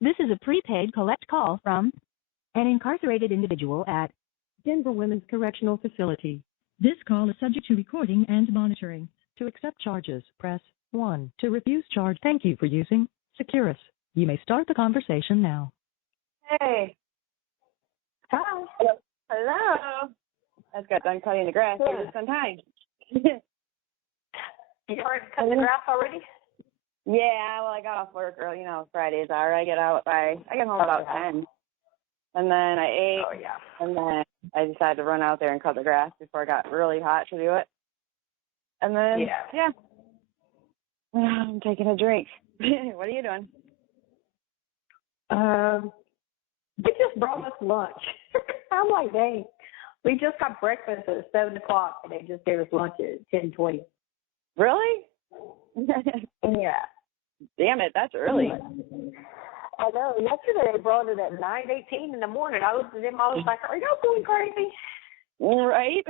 This is a prepaid collect call from an incarcerated individual at Denver Women's Correctional Facility. This call is subject to recording and monitoring. To accept charges, press 1. To refuse charge, thank you for using Securus. You may start the conversation now. Hey. Hi. Hello. I just got done cutting the grass. Good. Just on time. You already cut the grass already? Yeah, well, I got off work early. You know, Fridays are. I get home about 10. And then I ate. Oh, yeah. And then I decided to run out there and cut the grass before it got really hot to do it. And then, yeah. I'm taking a drink. What are you doing? They just brought us lunch. I'm like, dang. We just got breakfast at 7 o'clock, and they just gave us lunch at 10:20. Really? Yeah. Damn it, that's early. I know. Yesterday they brought it at 9:18 in the morning. I looked at them. I was like, are y'all going crazy? Right?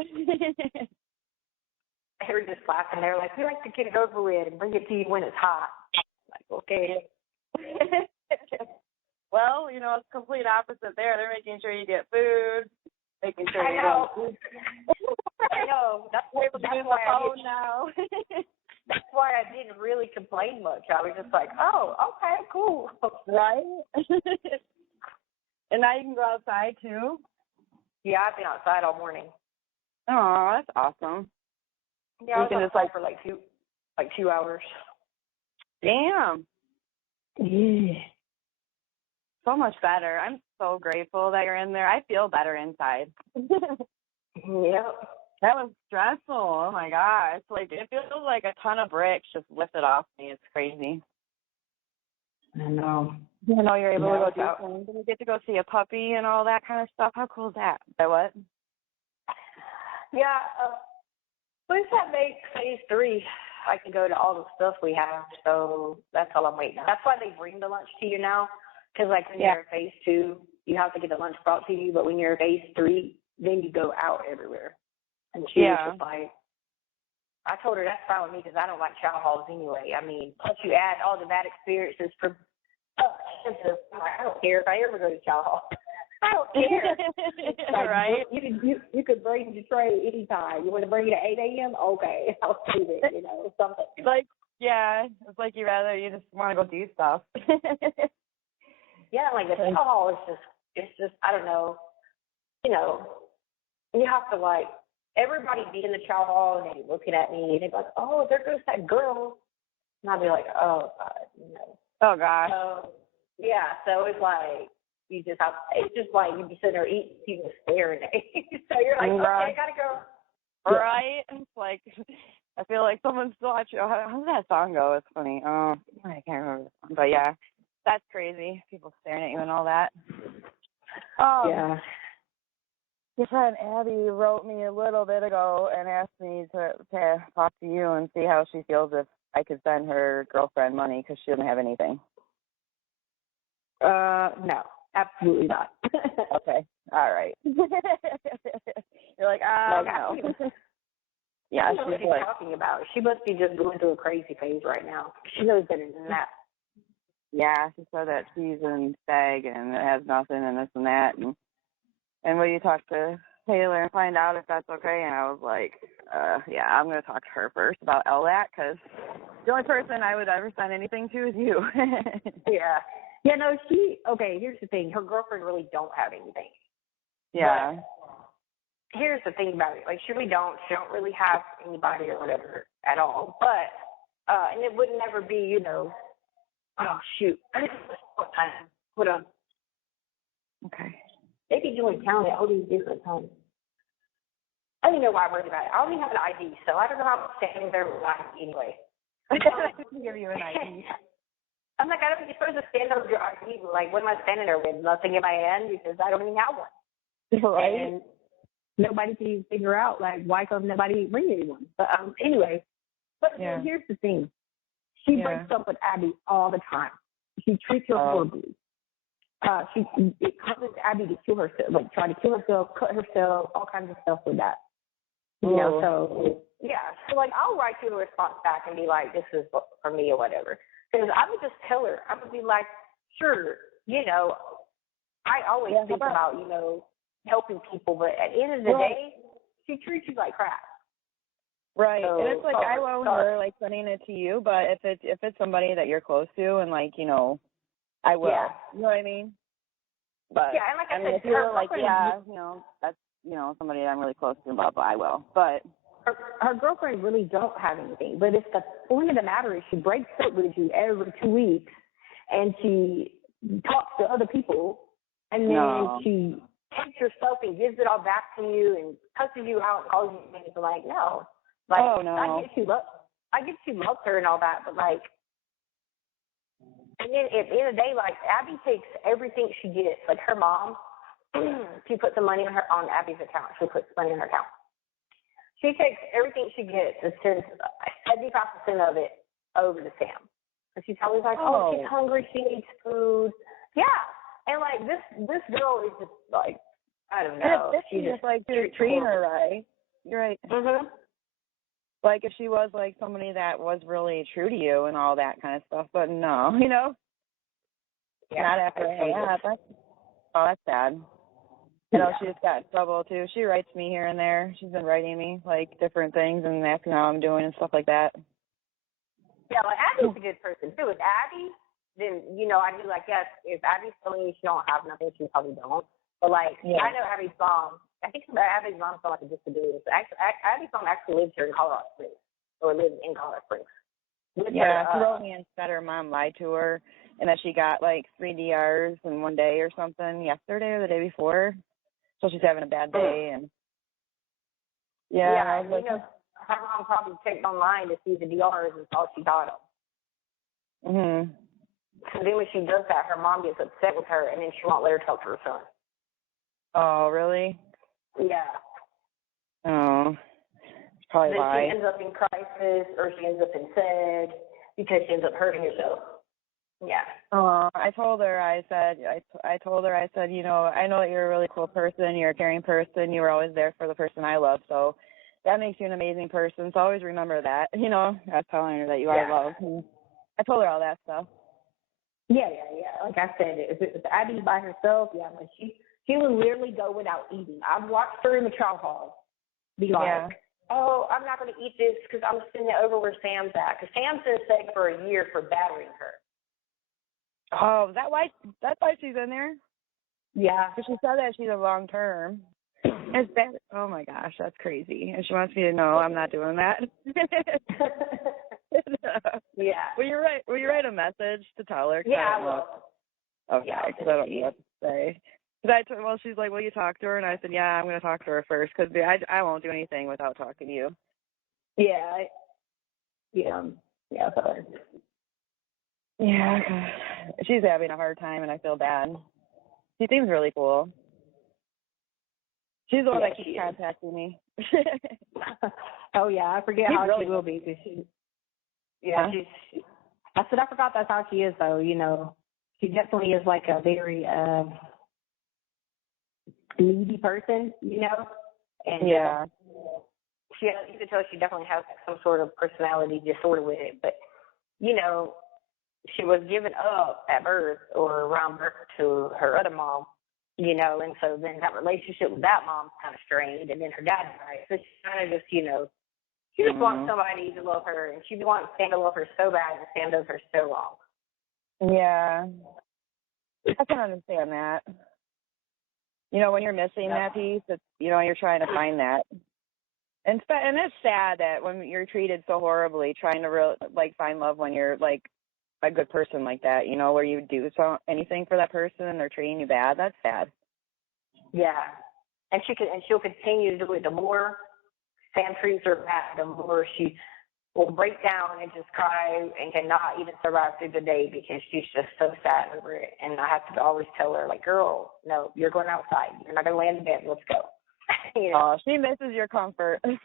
They were just laughing. They were like, we like to get it over with and bring it to you when it's hot. Like, okay. Well, you know, it's complete opposite there. They're making sure you get food, making sure you don't. I know. That's why now. That's why I didn't really complain much. I was just like, oh, okay, cool. Right? And now you can go outside, too? Yeah, I've been outside all morning. Oh, that's awesome. Yeah, I was outside for like 2 hours. Damn. Yeah. So much better. I'm so grateful that you're in there. I feel better inside. Yep. That was stressful. Oh, my gosh. Like, it feels like a ton of bricks just lifted off me. It's crazy. I know. You know, you're able to go do things. And you get to go see a puppy and all that kind of stuff. How cool is that? That what? Yeah. Once I make phase 3, I can go to all the stuff we have. So that's all I'm waiting on. That's why they bring the lunch to you now. Because, like, when you're in phase 2, you have to get the lunch brought to you. But when you're in phase 3, then you go out everywhere. And she was just like, I told her that's fine with me because I don't like chow halls anyway. I mean, plus you add all the bad experiences for I don't care if I ever go to chow hall. I don't care. Like, right? You could bring the tray anytime. You want to bring it at 8 a.m.? Okay, I'll do it, you know, something. Like, yeah, it's like you just want to go do stuff. Yeah, like the chow hall is just, I don't know, you know, you have to like, everybody be in the chow hall and they looking at me and they're like, oh, there goes that girl. And I'll be like, oh, God, you know. Oh, gosh. So, yeah, so it's like, it's just like you be sitting there eating, people staring at you. So you're like, okay, I gotta go. Right? It's like, I feel like someone's watching. How does that song go? It's funny. I can't remember the song. But yeah, that's crazy. People staring at you and all that. Yeah. Your friend Abby wrote me a little bit ago and asked me to talk to you and see how she feels if I could send her girlfriend money because she doesn't have anything. No, absolutely not. Okay. All right. You're like, no. Yeah, I don't know what she's talking about. She must be just going through a crazy phase right now. She knows better than that. Yeah, she said that she's in stag and it has nothing and this and that. And will you talk to Taylor and find out if that's okay? And I was like, yeah, I'm going to talk to her first about LDAT because the only person I would ever send anything to is you. Yeah. Yeah, no, okay, here's the thing. Her girlfriend really don't have anything. Yeah. But here's the thing about it. Like, she don't really have anybody or whatever at all. But, and it would never be, you know, oh, shoot. I didn't know what time. Hold on. Okay. They be doing town at all these different times. I don't even know why I'm worried about it. I don't even have an ID, so I don't know how I'm standing there with my ID anyway. I can give you an ID. I'm like, I don't think you're supposed to stand there with your ID. Like, what am I standing there with? Nothing in my hand because I don't even have one. Right. And nobody can even figure out, like, why come nobody bring anyone? But anyway, here's the thing. She breaks up with Abby all the time. She treats her horribly. It causes Abby to kill herself, like try to kill herself, cut herself, all kinds of stuff with that. You know, so, yeah. So, like, I'll write you a response back and be like, this is for me or whatever. Because I would just tell her. I would be like, sure, you know, I always think about, you know, helping people, but at the end of the day, she treats you like crap. Right. So, and it's like I won't her like sending it to you, but if it's somebody that you're close to and like, you know, I will. Yeah. You know what I mean? But yeah, and like I mean, said, if you're like, yeah, you know, that's, you know, somebody I'm really close to, blah, blah, I will. But her girlfriend really don't have anything. But it's the point of the matter is she breaks up with you every 2 weeks, and she talks to other people, and then she takes your stuff and gives it all back to you and cusses you out and calls you names. Like, no. Like, I get you love her and all that, but like, and then at the end of the day, like, Abby takes everything she gets. Like, her mom, she puts some money on Abby's account. She puts money in her account. She takes everything she gets and sends 75% of it over to Sam. And she's always like, oh, she's hungry, she needs food. Yeah. And like this girl is just like, I don't know. She's just like treating her right. You're right. Mhm. Like if she was like somebody that was really true to you and all that kind of stuff, but no, you know. Yeah. Not after that. That's sad. I know she just got in trouble too. She writes me here and there. She's been writing me like different things and asking how I'm doing and stuff like that. Yeah, like Abby's a good person too. With Abby, then you know I knew like yes, if Abby's telling you she don't have nothing, she probably don't. But like I know Abby's mom. I think Abby's mom's got like a disability. So actually, Abby's mom actually lives here in Colorado Springs, or lives in Colorado Springs. She wrote me and said her mom lied to her and that she got like 3 DRs in one day or something yesterday or the day before. So she's having a bad day and yeah, you know, her mom probably checked online to see the DRs and thought she got them. Mhm. So then when she does that, her mom gets upset with her, and then she won't let her talk to her son. Oh, really? Yeah. Oh, probably then why. She ends up in crisis, or she ends up in SED because she ends up hurting herself. Yeah. I told her, I said, you know, I know that you're a really cool person. You're a caring person. You were always there for the person I love. So that makes you an amazing person. So always remember that. You know, I was telling her that you are loved. And I told her all that stuff. Yeah. Like I said, if it was Abby by herself, like she would literally go without eating. I've watched her in the chow hall be like, oh, I'm not going to eat this because I'm sending it over where Sam's at. Because Sam's been sick for a year for battering her. Oh, is that why? That's why she's in there? Yeah. Because she said that she's a long term. It's bad. Oh my gosh, that's crazy. And she wants me to know I'm not doing that. Yeah. Will you write a message to tell her? Yeah, I will. Okay, because I don't know what to say. Well, she's like, will you talk to her? And I said, yeah, I'm going to talk to her first because I won't do anything without talking to you. Yeah. Sorry. Yeah, she's having a hard time, and I feel bad. She seems really cool. She's the one that keeps contacting me. Oh, yeah, I forget how really she will be. Cause I said I forgot that's how she is, though. You know, she definitely is like a very needy person, you know? And you can tell she definitely has some sort of personality disorder with it. But, you know, she was given up at birth or around birth to her other mom, you know, and so then that relationship with that mom's kind of strained, and then her dad died. So she kind of just, you know, she just wants somebody to love her, and she wants Sam to love her so bad, and Sam does her so wrong. Yeah. I can understand that. You know, when you're missing that piece, it's, you know, you're trying to find that. And it's sad that when you're treated so horribly, trying to find love when you're like a good person like that, you know, where you do anything for that person and they're treating you bad. That's sad. Yeah, and she'll continue to do it. The more Sam treats her bad, the more she will break down and just cry and cannot even survive through the day because she's just so sad over it. And I have to always tell her, like, girl, no, you're going outside. You're not going to lay in the bed. Let's go. You know? Oh, she misses your comfort. I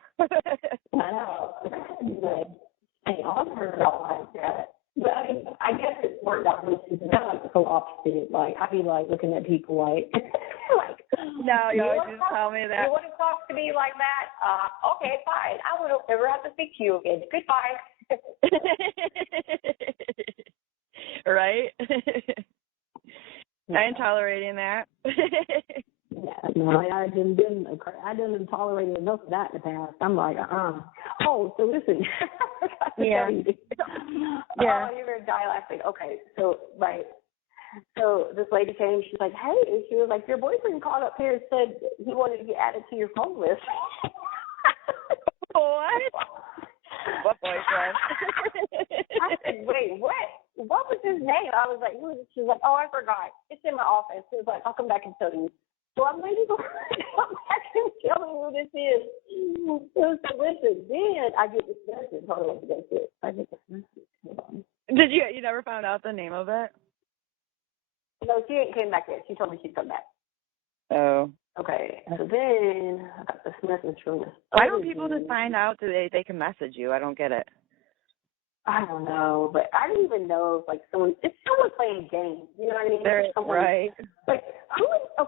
know. I honor her all like that. But I guess it's worked out because it's not like so opposite. Like, I'd be like looking at people like, no, you always just tell me that. You want to talk to me like that? Okay, fine. I won't ever have to speak to you again. Goodbye. Right? I ain't tolerating that. Yeah, no, I didn't tolerate enough of that in the past. I'm like, Oh, so listen. Yeah. Yeah. Oh, you're gonna die laughing. Okay, so right. So this lady came. She's like, hey, she was like, your boyfriend called up here and said he wanted to get added to your phone list. What? What boyfriend? I said, wait, what? What was his name? I was like, she was like, oh, I forgot. It's in my office. She was like, I'll come back and tell you. So I'm waiting for her to come back and tell me who this is. So listen, then I get this message. Hold on, that's it. I get this message. Hold on. Did you never found out the name of it? No, she ain't came back yet. She told me she'd come back. Oh. Okay, so then I got this message from this. Why don't people just find out that they can message you? I don't get it. I don't know, but I didn't even know if someone playing games. You know what I mean? Someone, right. Like who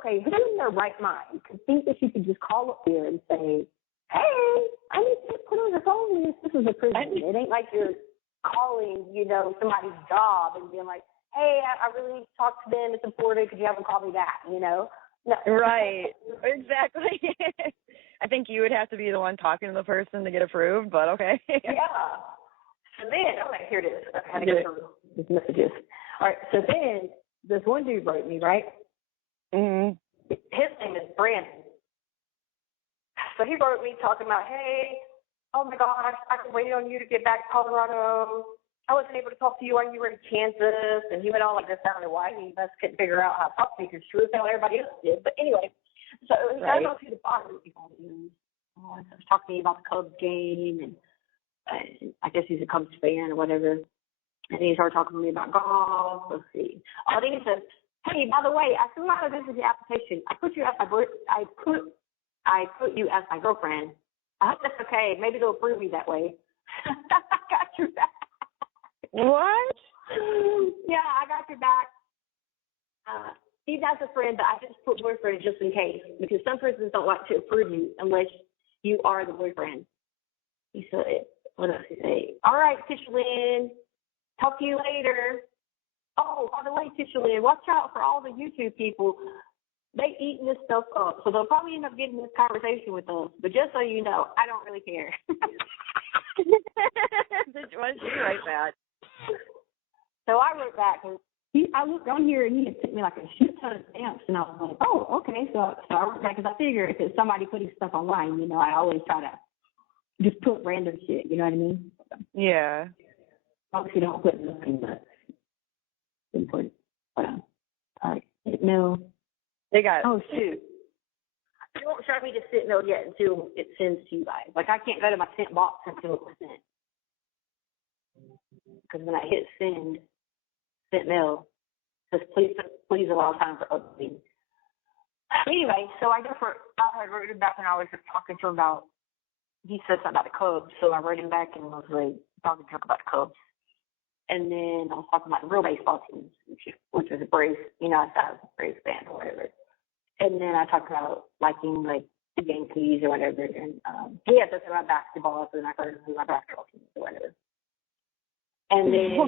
in their right mind could think that you could just call up here and say, hey, I need to put on your phone list. This is a prison. It ain't like you're calling, somebody's job and being like, hey, I really need to talk to them. It's important because you haven't called me back, No. Right. Exactly. I think you would have to be the one talking to the person to get approved, but okay. Yeah. So then, here it is. I had to get through these messages. All right, so then this one dude wrote me, right? Mm-hmm. His name is Brandon. So he wrote me talking about, hey, oh my gosh, I've been waiting on you to get back to Colorado. I wasn't able to talk to you when you were in Kansas. And he went on like this. I don't know why. He just couldn't figure out how to talk to me because sure as hell everybody else did. But anyway, so he got on to the bottom. He was talking to me about the Cubs game, and I guess he's a Cubs fan or whatever. And he started talking to me about golf. Let's see. Oh, then he says, hey, by the way, I filled out a visiting application. I put you as my girlfriend. I hope that's okay. Maybe they'll approve me that way. I got your back. What? Yeah, I got your back. He has a friend, but I just put boyfriend just in case because some prisons don't like to approve you unless you are the boyfriend. He said, what else did he say? All right, Tisha Lynn, talk to you later. Oh, by the way, Tisha Lynn, watch out for all the YouTube people. They eating this stuff up, so they'll probably end up getting this conversation with us. But just so you know, I don't really care. Why did you write that? So I wrote back, and I looked on here, and he had sent me like a shit ton of stamps, and I was like, oh, okay. So I wrote back, because I figure if it's somebody putting stuff online, I always try to just put random shit, you know what I mean? Yeah. Obviously don't put nothing that's important. All right. No. They got Oh, shoot. It won't show me the sent mail yet until it sends to you guys. Like, I can't go to my sent box until it was sent. Because when I hit sent mail, it says, please allow time for opening. Anyway, so I had wrote him back, and I was just talking to him about, he said something about the Cubs, so I wrote him back and was like talking to him about the Cubs. And then I was talking about the real baseball teams, which was a Braves, I was a Braves fan or whatever. And then I talked about liking like the Yankees or whatever. And he had talked about basketball, so then I heard about basketball teams or whatever. And then,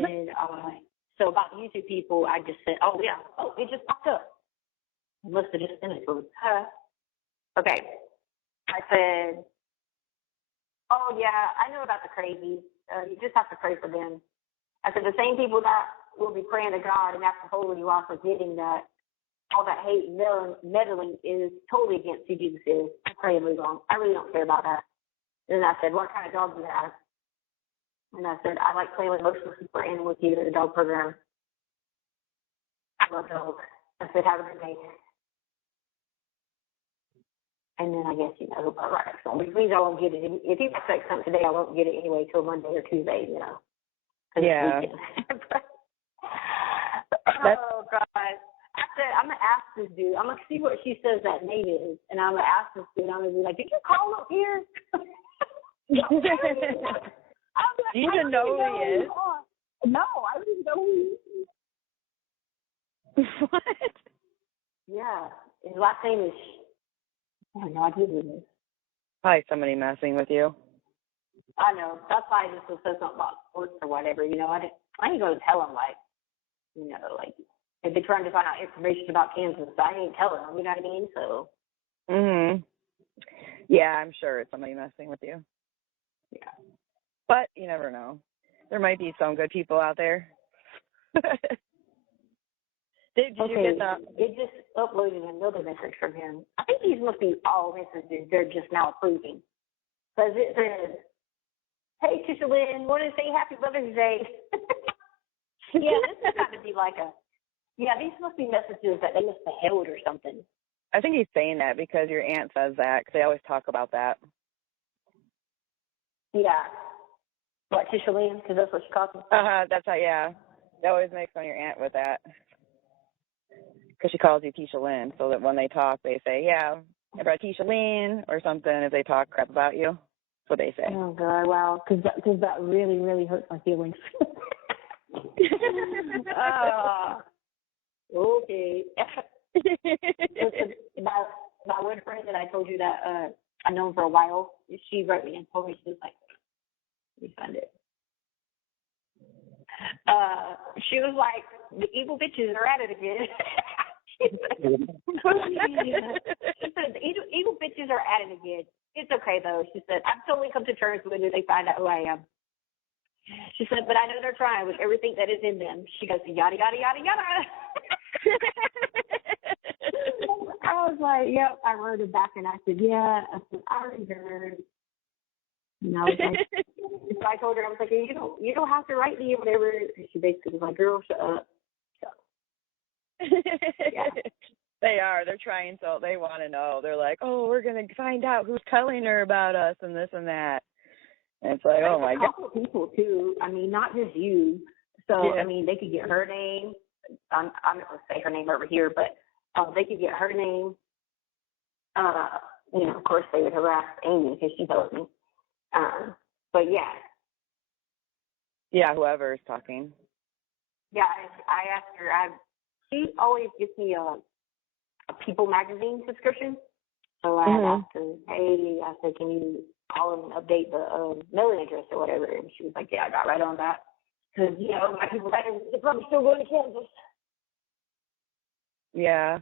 so about the YouTube people, I just said, oh, yeah. Oh, it just popped up. I must have just sent it to her. Okay. I said, oh, yeah, I know about the crazies. You just have to pray for them. I said, the same people that will be praying to God and after holy while forgetting that all that hate and meddling is totally against who Jesus is. I pray and move on. I really don't care about that. And then I said, what kind of dog do you have? And I said, I like playing with most of the super animals here at the dog program. I love dogs. I said, have a good day. And then I guess, all right, so which means I won't get it. If he expects something today, I won't get it anyway till Monday or Tuesday, Yeah. Oh, God. I said, I'm going to ask this dude. I'm going to see what she says that name is. And I'm going to ask this dude. I'm going to be like, did you call up here? Do you even know who he is? No, I don't even know who he is. What? Yeah. His last name is... I have no idea who it is. Probably somebody messing with you. I know. That's why I just said something about sports or whatever. I ain't going to tell him, like, If they're trying to find out information about Kansas, I ain't telling them, you know what I mean? So. Yeah, I'm sure it's somebody messing with you. Yeah. But you never know. There might be some good people out there. Did you get the... It just uploaded another message from him. I think these must be all messages they're just now approving. Because it says, hey, Tisha Lynn, want to say Happy Mother's Day. Yeah, this has got to be like these must be messages that they must have held or something. I think he's saying that because your aunt says that, because they always talk about that. Yeah. What, Tisha Lynn? Because that's what she calls me. That's how, yeah. They always make fun of your aunt with that. Because she calls you Tisha Lynn, so that when they talk, they say, yeah, I brought Tisha Lynn or something if they talk crap about you. That's what they say. Oh, God, wow. Because that really, really hurts my feelings. Okay. Listen, my one friend that I told you that I've known for a while, she wrote me and told me, she was like, let me find it. She was like, the evil bitches are at it again. She said, the evil bitches are at it again. It's okay, though. She said, I've totally come to terms with it if they find out who I am. She said, but I know they're trying with everything that is in them. She goes, yada, yada, yada, yada. I was like, yep. I wrote it back and I said, yeah. I said, I already heard. And I was like, so I told her, I was like, you don't have to write me or whatever. And she basically was like, girl, shut up. So, yeah. They are. They're trying, so they want to know. They're like, oh, we're going to find out who's telling her about us and this and that. And it's like, oh, my God. A couple of people, too. I mean, not just you. So, yeah. I mean, they could get her name. I'm not going to say her name over here, but they could get her name. Of course, they would harass Amy because she told me. But, yeah. Yeah, whoever is talking. Yeah, I asked her. She always gives me a People magazine subscription. So I asked her, hey, I said, can you call them and update the mailing address or whatever? And she was like, yeah, I got right on that. Because, my people magazine, they're probably still going to Kansas. Yeah.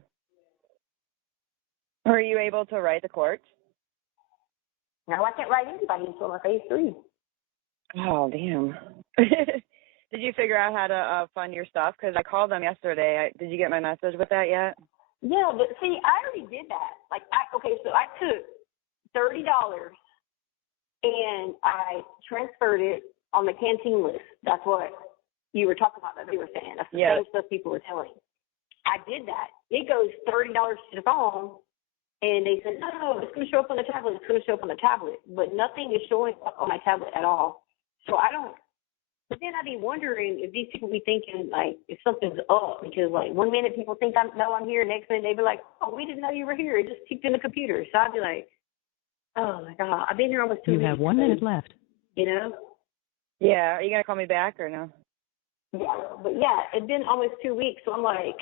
Were you able to write the court? No, I can't write anybody until I'm phase 3. Oh, damn. Did you figure out how to fund your stuff? Because I called them yesterday. Did you get my message with that yet? Yeah, but see, I already did that. So I took $30 and I transferred it on the canteen list. That's what you were talking about that they were saying. That's the same stuff people were telling. I did that. It goes $30 to the phone, and they said, no, it's going to show up on the tablet. It's going to show up on the tablet. But nothing is showing up on my tablet at all. So I don't. But then I'd be wondering if these people be thinking, like, if something's up. Because, like, one minute people think I'm here. Next minute they be like, oh, we didn't know you were here. It just ticked in the computer. So I'd be like, oh, my God. I've been here almost 2 weeks. You have 1 minute left. Yeah. Are you going to call me back or no? Yeah. But, yeah, it's been almost 2 weeks. So I'm like,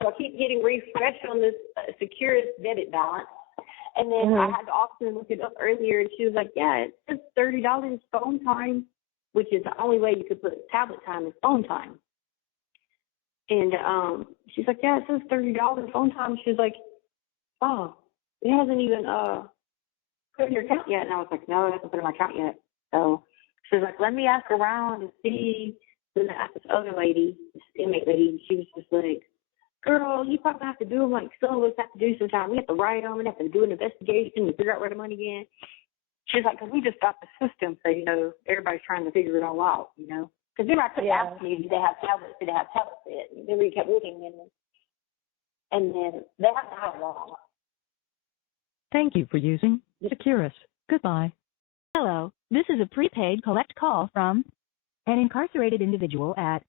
so I keep getting refreshed on this Securus debit balance. And then I had to also look it up earlier. And she was like, yeah, it says $30 phone time, which is the only way you could put tablet time is phone time. And she's like, yeah, it says $30 phone time. She's like, oh, it hasn't even put in your account yet. And I was like, no, it hasn't put in my account yet. So she's like, let me ask around and see. Then I asked this other lady, this inmate lady, and she was just like, girl, you probably have to do them like some of us have to do sometimes. We have to write them and have to do an investigation and figure out where the money is. She's like, because we just got the system, so, everybody's trying to figure it all out, Because then I kept asking you, do they have tablets? Do they have tablets yet? And then we kept looking, and then they have to have long. Thank you for using Securus. Goodbye. Hello, this is a prepaid collect call from an incarcerated individual at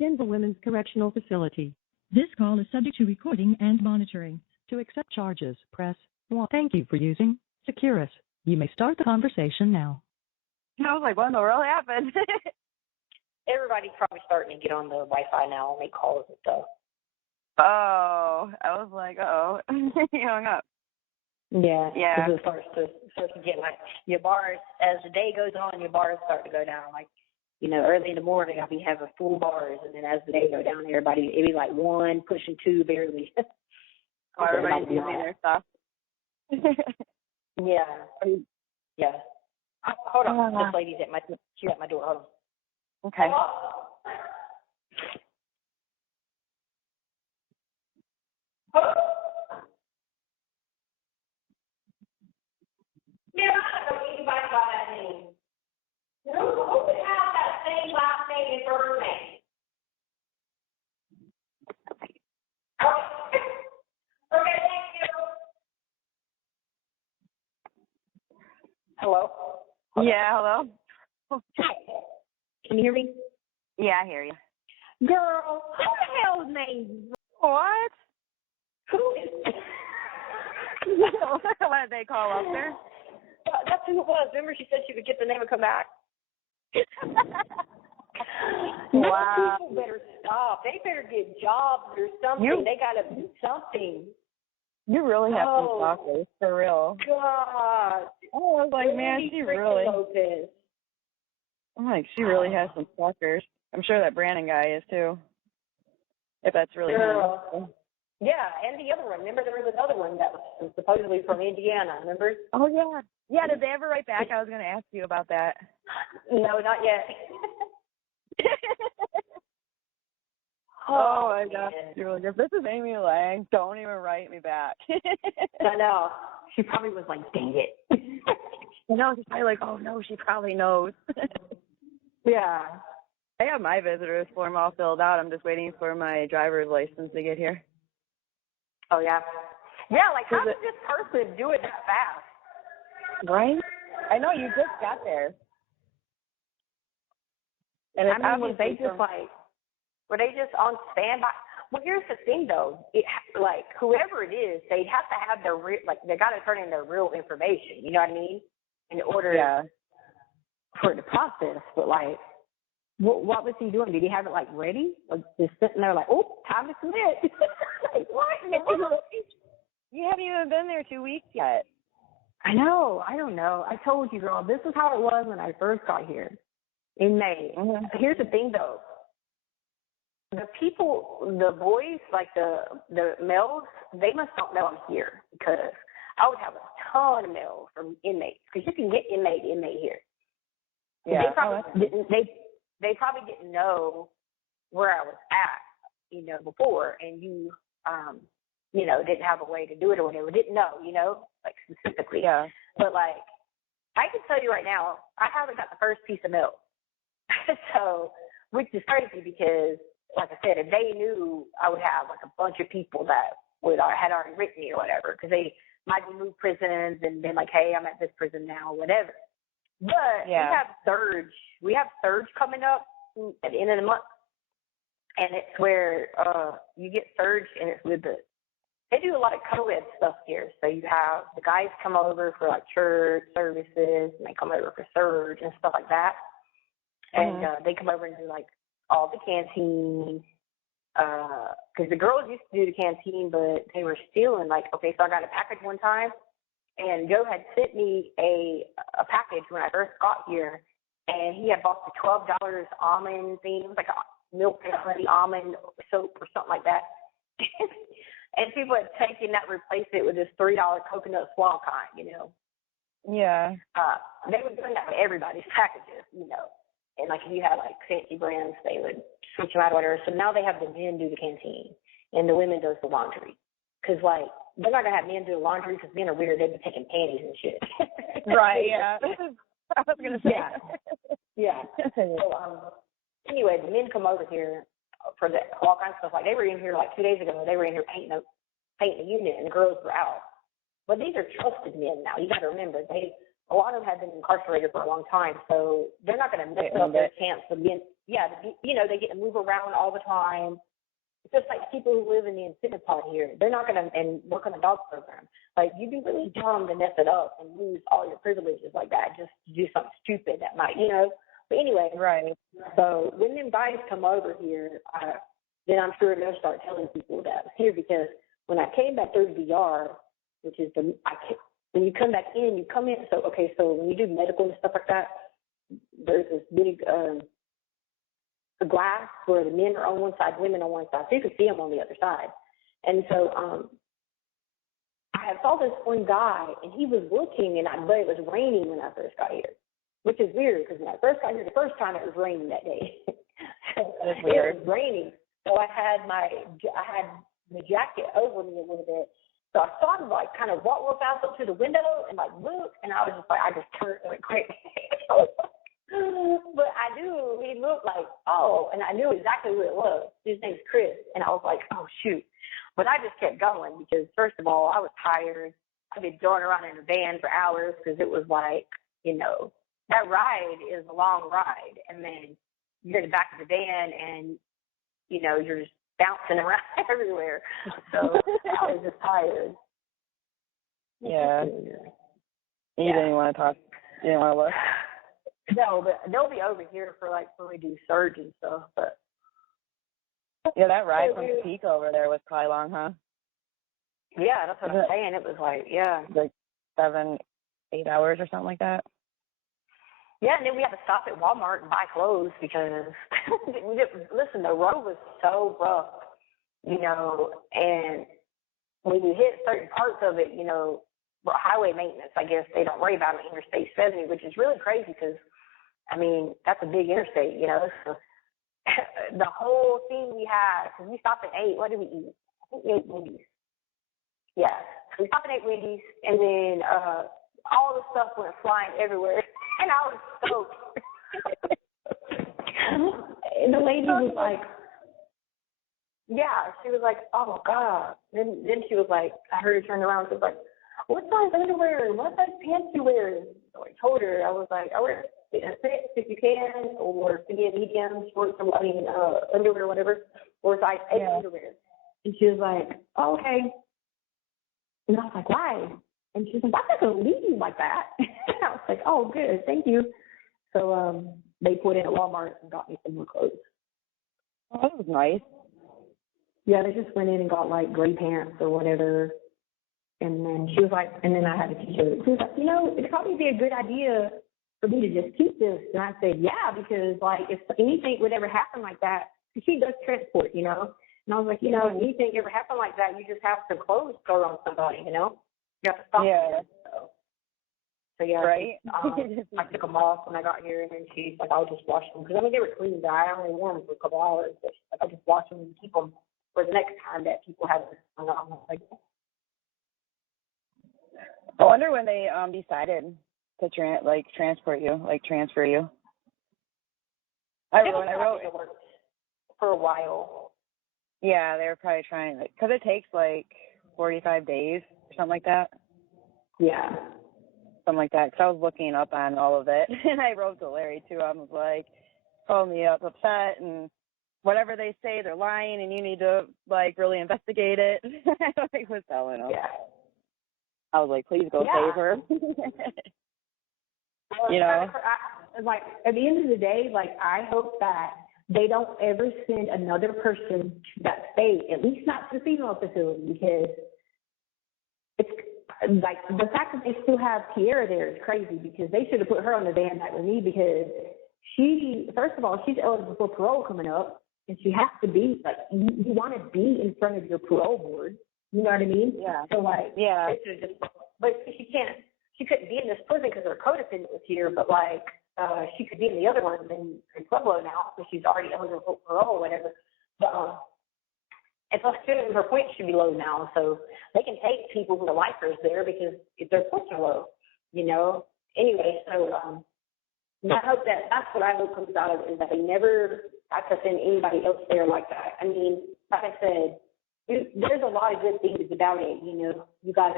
Denver Women's Correctional Facility. This call is subject to recording and monitoring. To accept charges, press 1. Thank you for using Securus. You may start the conversation now. I was like, what in the world happened? Everybody's probably starting to get on the Wi-Fi now and make calls and stuff. Oh, I was like, uh-oh. He hung up. Yeah. Yeah. It starts to get like your bars, as the day goes on, your bars start to go down. Like early in the morning I'll be having full bars, and then as the day go down, everybody it'd be like 1 pushing 2 barely. Oh, everybody's using their stuff. Yeah. Yeah. Hold on, this lady's she's at my door. Hold on. Okay. Yeah, I don't know anybody by that name. Who would have that same last name and first name? Okay, thank you. Hello? Yeah, hello? Hi. Can you hear me? Yeah, I hear you. Girl, who the hell's name? What? Who is What did they call up there? That's who it was. Remember she said she would get the name and come back? Wow. People better stop. They better get jobs or something. They got to do something. You really have some stalkers, for real. God. I was like, man, she really. I'm like, she really has some stalkers. I'm sure that Brandon guy is too. If that's really him. Yeah, and the other one. Remember there was another one that was supposedly from Indiana, remember? Oh, yeah. Yeah, did they ever write back? I was going to ask you about that. No, not yet. Oh, my gosh. If this is Amy Lang, don't even write me back. I know. She probably was like, dang it. I know, she's probably like, oh, no, she probably knows. Yeah. I have my visitor's form all filled out. I'm just waiting for my driver's license to get here. Oh, yeah. Yeah, like, how did this person do it that fast? Right? I know, you just got there. And it's was they just were they just on standby? Well, here's the thing, though. Like, whoever it is, they'd have to have their they got to turn in their real information. You know what I mean? In order for the process. But like, what was he doing? Did he have it like ready, or just sitting there like, oh, time to submit? Like, what? You haven't even been there 2 weeks yet. I know. I don't know. I told you, girl. This is how it was when I first got here in May. Mm-hmm. Here's the thing, though. The people, the boys, like the males, they must not know I'm here because I would have a ton of mail from inmates because you can get inmate here. Yeah. They probably didn't know where I was at, before, and you didn't have a way to do it or whatever. Didn't know, like specifically. Yeah. But like, I can tell you right now, I haven't got the first piece of mail. So, which is crazy because, like I said, if they knew, I would have like a bunch of people that had already written me or whatever, because they might have moved prisons and been like, hey, I'm at this prison now, whatever. But we have Surge. We have Surge coming up at the end of the month, and it's where you get Surge, and it's with they do a lot of co-ed stuff here. So you have the guys come over for like church services, and they come over for Surge and stuff like that. And they come over and do like all the canteen, because the girls used to do the canteen, but they were stealing. Like, okay, so I got a package one time, and Joe had sent me a package when I first got here, and he had bought the $12 almond thing. It was like a milk and honey almond soap or something like that. And people had taken that, replaced it with this $3 coconut swab kind, Yeah. They were doing that with everybody's packages, And like if you had like fancy brands, they would switch them out or whatever. So now they have the men do the canteen, and the women does the laundry. Because like they're not gonna have men do the laundry because men are weird. They'd be taking panties and shit. Right. Yeah. I was gonna say. Yeah. So anyway, the men come over here for all kinds of stuff. Like they were in here like 2 days ago. They were in here painting a unit, and the girls were out. But these are trusted men now. You got to remember a lot of them have been incarcerated for a long time, so they're not going to mess up their chance of being, they get to move around all the time. It's just like people who live in the incentive pod here. They're not going to, and work on the dog program. Like, you'd be really dumb to mess it up and lose all your privileges like that just to do something stupid that might, But anyway, right. So when them guys come over here, then I'm sure they'll start telling people that I was here, because when I came back through the VR, which is when you come back in, you come in. So when you do medical and stuff like that, there's this big the glass where the men are on one side, women on one side, so you could see them on the other side. And so I saw this one guy, and he was looking, but it was raining when I first got here, which is weird because when I first got here, the first time it was raining that day. That's weird. It was raining, so I had the jacket over me a little bit. So I saw him like kind of walk real fast up to the window and like look, and I was just like, I just turned and went quick. But I knew he looked like, oh, and I knew exactly who it was. His name's Chris, and I was like, oh shoot. But I just kept going because first of all, I was tired. I've been going around in a van for hours because it was like, that ride is a long ride, and then you're in the back of the van and you're just bouncing around everywhere. So I was just tired. Yeah. You didn't want to talk. You didn't want to look. No, but they'll be over here for like when we do surge and stuff. But yeah, that ride from Topeka over there was probably long, huh? Yeah, that's what I'm saying. It was like, like 7-8 hours or something like that. Yeah, and then we had to stop at Walmart and buy clothes because, listen, the road was so rough, and when you hit certain parts of it, highway maintenance, I guess they don't worry about it, Interstate 70, which is really crazy because, that's a big interstate, So the whole thing we had, because we stopped at 8, what did we eat? I think we ate Wendy's. Yeah, so we stopped and ate Wendy's, and then all the stuff went flying everywhere. And I was stoked. And the lady was like, she was like, oh, God. Then she was like, I heard her turn around. She was like, what size underwear? What size pants you wearing? So I told her, I was like, I wear a 6 if you can, or skinny and medium, short, underwear or whatever, or size 8 underwear. And she was like, oh, okay. And I was like, why? And she's like, I'm not going to leave you like that. I was like, oh, good, thank you. So they put in at Walmart and got me some more clothes. Oh, that was nice. Yeah, they just went in and got like gray pants or whatever. And then she was like, and then I had to teach her. She was like, it'd probably be a good idea for me to just keep this. And I said, yeah, because like if anything would ever happen like that, she does transport, And I was like, if anything ever happened like that, you just have some clothes thrown on somebody, You have to stop. Yeah. So yeah, right. I took them off when I got here, and then she's like, "I'll just wash them," because they were clean. I only wore them for a couple hours, but she's like, "I'll just wash them and keep them for the next time that people have this on." I'm like, I wonder when they decided to transfer you. I wrote it worked for a while. Yeah, they were probably trying because it takes like 45 days or something like that. Yeah. Something like that, because I was looking up on all of it, and I wrote to Larry, too. I was like, called me up upset, and whatever they say, they're lying, and you need to, really investigate it. I was telling him. Yeah. I was like, please go save her. Like, at the end of the day, I hope that they don't ever send another person to that state, at least not to the female facility, because it's like the fact that they still have Kiera there is crazy, because they should have put her on the van back with me, because first of all, she's eligible for parole coming up, and she has to be you want to be in front of your parole board. You know what I mean? Yeah. So but she couldn't be in this prison because her codependent was here, but she could be in the other one in Pueblo now, because she's already eligible for parole or whatever. But and plus, her points should be low now, so they can take people who are lifers there because if their points are low, Anyway, so I hope that's what I hope comes out of it, is that they never have to send anybody else there like that. I mean, like I said, there's a lot of good things about it. You got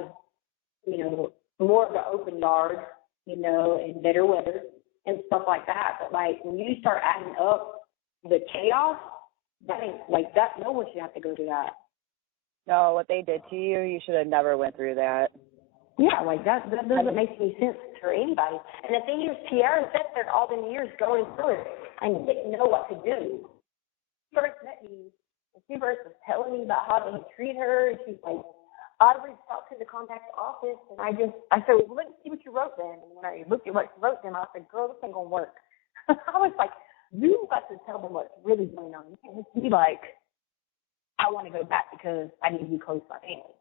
more of an open yard, and better weather and stuff like that. But when you start adding up the chaos, that ain't that. No one should have to go through that. No, what they did to you, you should have never went through that. Yeah, that doesn't make any sense for anybody. And the thing is, Tiara sat there all the years going through it and didn't know what to do. She first met me, and she first was telling me about how they treat her, and she's like, I'd reached out to the contact office, and I said, well, let's see what you wrote then. And when I looked at what she wrote then, I said, girl, this ain't gonna work. I was like, You got to tell them what's really going on. You can't just be like, I want to go back because I need to be close to my family.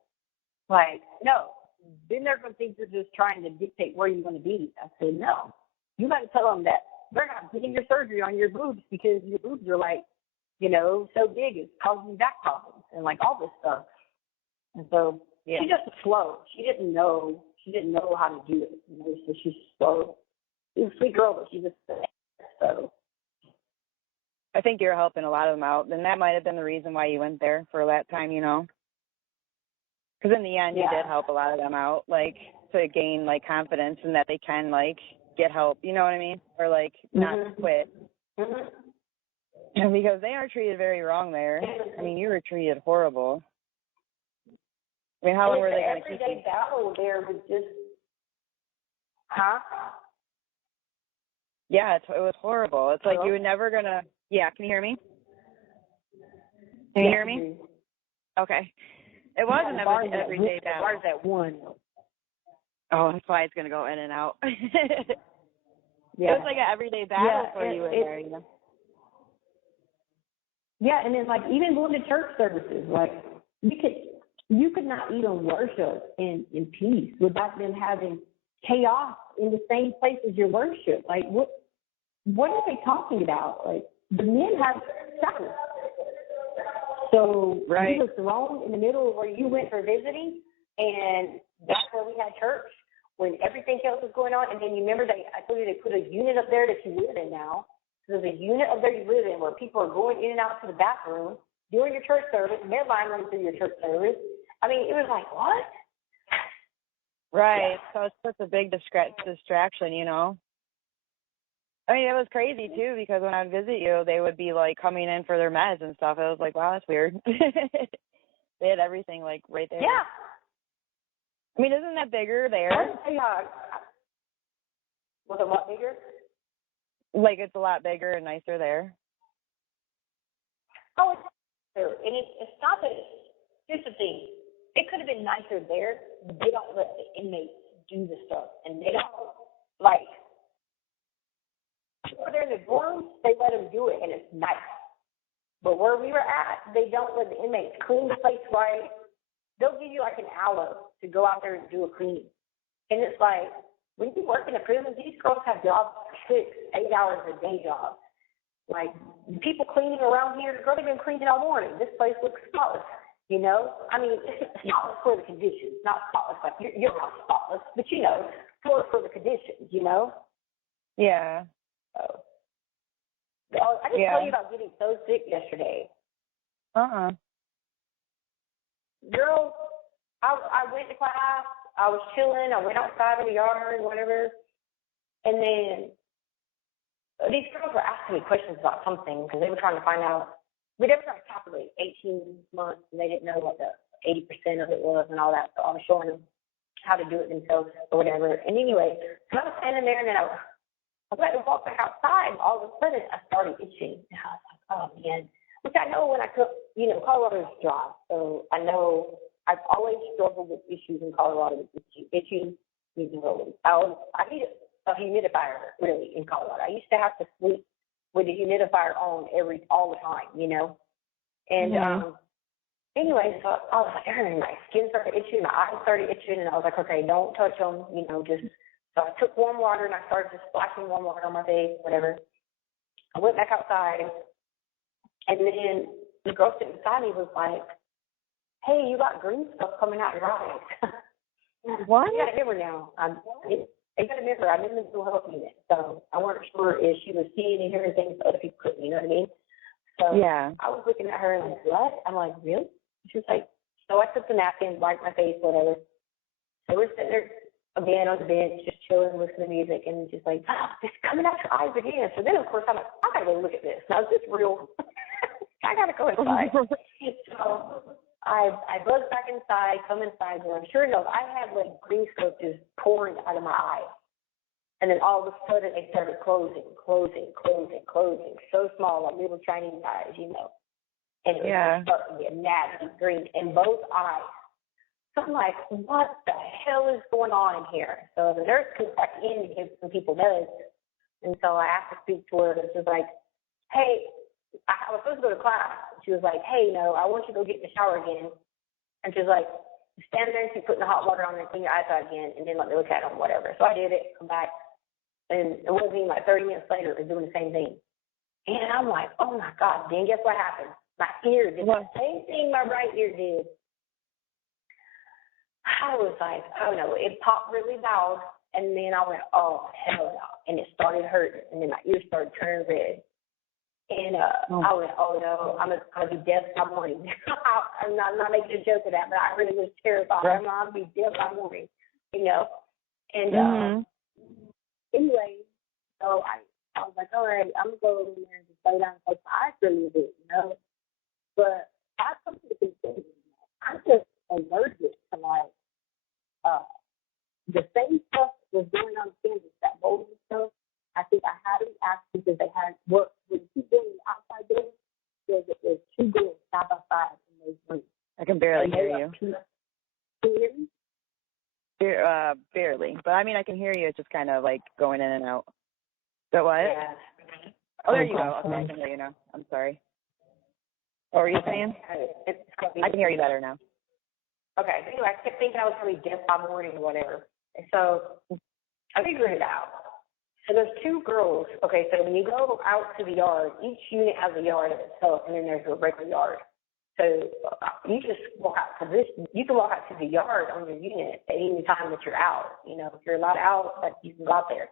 Like, no. Then they're going to think you're just trying to dictate where you're going to be. I said, no. You got to tell them that they're not getting your surgery on your boobs because your boobs are like, you know, so big it's causing back problems and like all this stuff. And so she just was slow. She didn't know how to do it. You know, so she's slow. She's a sweet girl, but she's just so. I think you're helping a lot of them out, and that might have been the reason why you went there for that time, you know. Because in the end, you did help a lot of them out, like, to gain, like, confidence and that they can, like, get help, you know what I mean? Or, like, not quit. Because they are treated very wrong there. I mean, you were treated horrible. I mean, how long were they going to keep you? Everyday battle there was just, Yeah, it was horrible. It's like you were never going to, can you hear me? Can you hear me? Okay. It was an everyday battle. Bars at 1. Oh, that's why it's going to go in and out. It was like an everyday battle for you in there, you know? Yeah, and then, like, even going to church services, like, you could not even worship in peace without them having chaos in the same place as your worship. Like, what are they talking about? Like, the men have shackles. So you were thrown in the middle of where you went for visiting, and that's where we had church when everything else was going on. And then you remember I told you they put a unit up there that you live in now. So there's a unit up there you live in where people are going in and out to the bathroom during your church service, and they're lining through your church service. I mean, it was like, what? Right. Yeah. So it's such a big distraction, you know. I mean, it was crazy, too, because when I would visit you, they would be, like, coming in for their meds and stuff. It was like, wow, that's weird. They had everything, like, right there. Yeah. I mean, isn't that bigger there? Was it a lot bigger? Like, it's a lot bigger and nicer there. Oh, it's nicer. And it's not that here's the thing. It could have been nicer there, but they don't let the inmates do the stuff. And they don't, like, when they're in the dorms, they let them do it, and it's nice. But where we were at, they don't let the inmates clean the place right. They'll give you, like, an hour to go out there and do a cleaning. And it's like, when you work in a prison, these girls have jobs for 6-8 hours a day jobs. Like, people cleaning around here, the girl, they've been cleaning all morning. This place looks spotless, you know? I mean, it's spotless for the conditions, not spotless like you're not spotless, but, you know, for the conditions, you know? Yeah. I didn't tell you about getting so sick yesterday. Girl, I went to class. I was chilling. I went outside in the yard, whatever. And then these girls were asking me questions about something because they were trying to find out. They were trying to calculate 18 months, and they didn't know what the 80% of it was and all that. So I was showing them how to do it themselves or whatever. And anyway, so I was standing there, and then I went to walk back outside, and all of a sudden I started itching. And I was like, oh, man. Which I know when I cook, you know, Colorado's dry. So I know I've always struggled with issues in Colorado with itching. I need a humidifier, really, in Colorado. I used to have to sleep with the humidifier on all the time, you know. And anyway, so I was like, my skin started itching, my eyes started itching, and I was like, okay, don't touch them, you know, just. So I took warm water, and I started just splashing warm water on my face, whatever. I went back outside, and then the girl sitting beside me was like, hey, you got green stuff coming out your eyes. What? You got to remember now. You got to remember, I'm in the mental health unit, so I wasn't sure if she was seeing and hearing things that other people couldn't, you know what I mean? So I was looking at her and like, what? I'm like, really? She was like, so I took the napkin, wiped my face, whatever. So we're sitting there again on the bench, just chilling, listening to music, and just like, it's coming out your eyes again. So then, of course, I'm like, I got to go look at this. Now, is this real? I got to go inside. So I buzzed back inside, come inside, and sure enough, I had like green stuff just pouring out of my eyes. And then all of a sudden, they started closing. So small, like little Chinese eyes, you know. And it was starting to get nasty green in both eyes. So I'm like, what the hell is going on in here? So the nurse comes back in to give some people meds. And so I asked to speak to her. She's like, hey, I was supposed to go to class. She was like, hey, no, I want you to go get in the shower again. And she was like, stand there and keep putting the hot water on and clean your eyes out again, and then let me look at them, whatever. So I did it, come back, and it wasn't even like 30 minutes later, it was doing the same thing. And I'm like, oh my God, then guess what happened? My ear did the same thing my right ear did. I was like, I don't know, it popped really loud, and then I went, oh, hell no. And it started hurting, and then my ears started turning red. And I went, oh no, I'm going to be deaf by morning. I'm not making a joke of that, but I really was terrified. I'm going to be deaf by morning, you know. And anyway, so I was like, all right, I'm going to go over there and just lay down and close my eyes for a little bit, you know. But I come to the conclusion, I'm just allergic to like the same stuff was going on in Kansas, that mold and stuff. I think I had a reaction because they had what when two girls outside there, there's two girls side by side in those rooms. I can barely hear you. Can you hear me? Barely. But I mean, I can hear you. It's just kind of like going in and out. So what? Yeah. Oh, there you go. Okay, I can hear you now. I'm sorry. What were you saying? I can hear you better now. Okay. Anyway, I kept thinking I was going to be deaf by morning or whatever. And so I figured it out. So there's two girls. Okay, so when you go out to the yard, each unit has a yard of itself, and then there's a regular yard. So you just walk out to this. You can walk out to the yard on your unit at any time that you're out. You know, if you're allowed out, like you can go out there.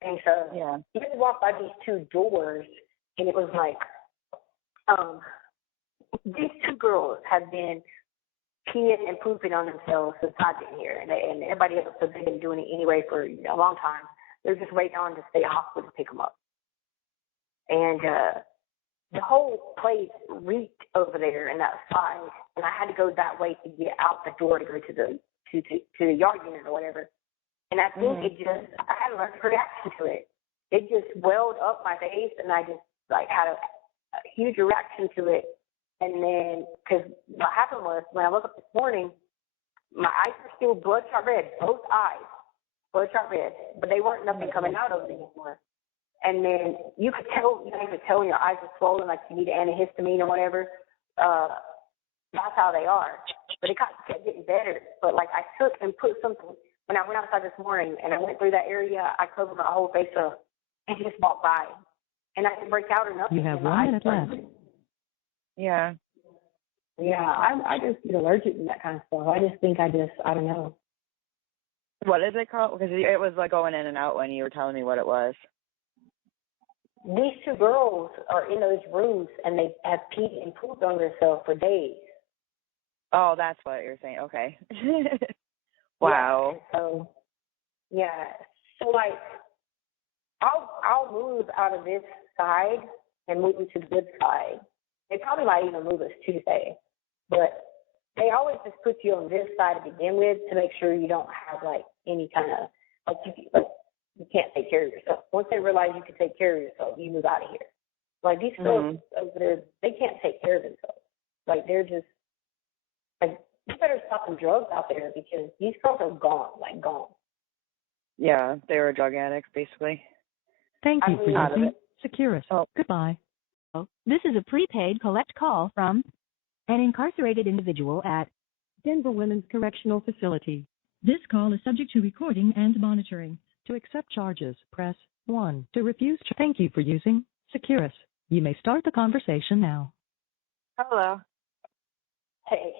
And so you can walk by these two doors, and it was like these two girls have been peeing and pooping on themselves since I've been here, and everybody else has been doing it anyway for a long time. They're just waiting on to stay hospital to pick them up. And the whole place reeked over there in that side, and I had to go that way to get out the door to go to the yard unit or whatever. And I think I had an allergic reaction to it. It just welled up my face, and I just like had a huge reaction to it. And then, because what happened was, when I woke up this morning, my eyes were still bloodshot red, both eyes, bloodshot red, but they weren't nothing coming out of it anymore. And then you could tell when your eyes were swollen, like you need antihistamine or whatever. That's how they are. But it kept getting better. But like I took and put something, when I went outside this morning and I went through that area, I covered my whole face up and just walked by. And I didn't break out or nothing. You have 1 minute left. Yeah. Yeah, I just get allergic to that kind of stuff. I just think I don't know. What is it called? Because it was like going in and out when you were telling me what it was. These two girls are in those rooms, and they have peed and pooped on themselves for days. Oh, that's what you're saying. Okay. Wow. Yeah, so like, I'll move out of this side and move into the good side. They probably might even move us Tuesday, but they always just put you on this side to begin with to make sure you don't have like any kind of you can't take care of yourself. Once they realize you can take care of yourself, you move out of here. Like these girls over there, they can't take care of themselves. Like they're just like, you better stop the drugs out there because these girls are gone. Yeah, they were drug addicts basically. Thank you for using Securus. Goodbye. This is a prepaid collect call from an incarcerated individual at Denver Women's Correctional Facility. This call is subject to recording and monitoring. To accept charges, press 1. To refuse, thank you for using Securus. You may start the conversation now. Hello. Hey.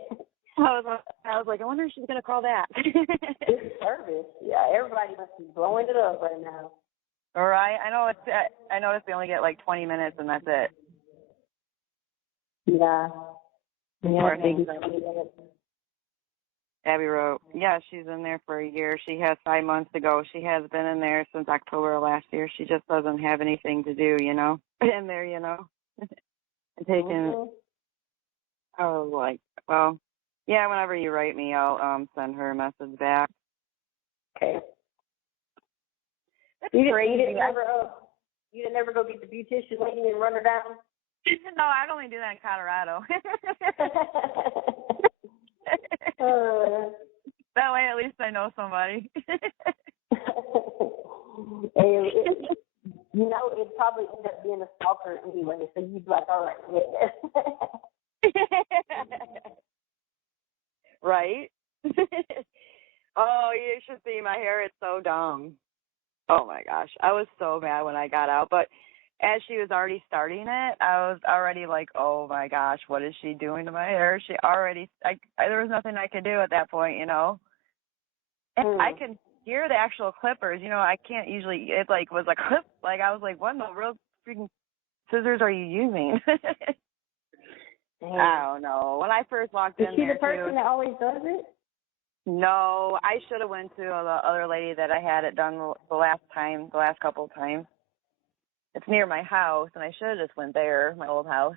I was like, I wonder if she's going to call back. It's service. Yeah, everybody must be blowing it up right now. All right. I noticed they only get like 20 minutes and that's it. Yeah. Maybe 20 minutes. Abby wrote, yeah, she's in there for a year. She has 5 months to go. She has been in there since October of last year. She just doesn't have anything to do, in there, and taking, well, yeah, whenever you write me, I'll send her a message back. Okay. That's you crazy. didn't never go get the beautician lady and run her down? No, I'd only do that in Colorado. That way, at least I know somebody. You know, it'd probably end up being a stalker anyway, so you'd be like, all right, yeah. Right? Oh, you should see my hair. It's so dumb. Oh, my gosh. I was so mad when I got out. But as she was already starting it, I was already like, oh, my gosh, what is she doing to my hair? She already, there was nothing I could do at that point, you know? And I could hear the actual clippers. You know, I can't usually, it, like, was a clip. Like, I was like, what in the real freaking scissors are you using? I don't know. When I first walked in there, is she the person that always does it? No, I should have went to the other lady that I had it done the last couple of times. It's near my house, and I should have just went there, my old house.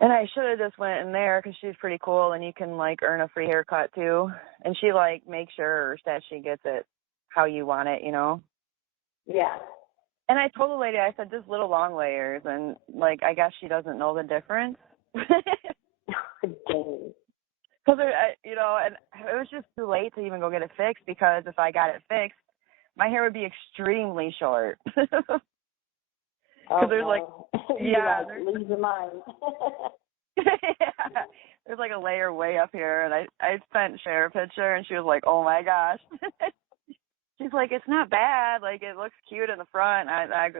And I should have just went in there because she's pretty cool, and you can, like, earn a free haircut, too. And she, like, makes sure that she gets it how you want it, you know? Yeah. And I told the lady, I said, just little long layers, and, like, I guess she doesn't know the difference. Dang. Because, you know, and it was just too late to even go get it fixed, because if I got it fixed, my hair would be extremely short. Oh, there's, like, yeah. Lose your mind. Yeah. There's, like, a layer way up here, and I sent Cher a picture, and she was like, oh, my gosh. She's like, it's not bad. Like, it looks cute in the front. I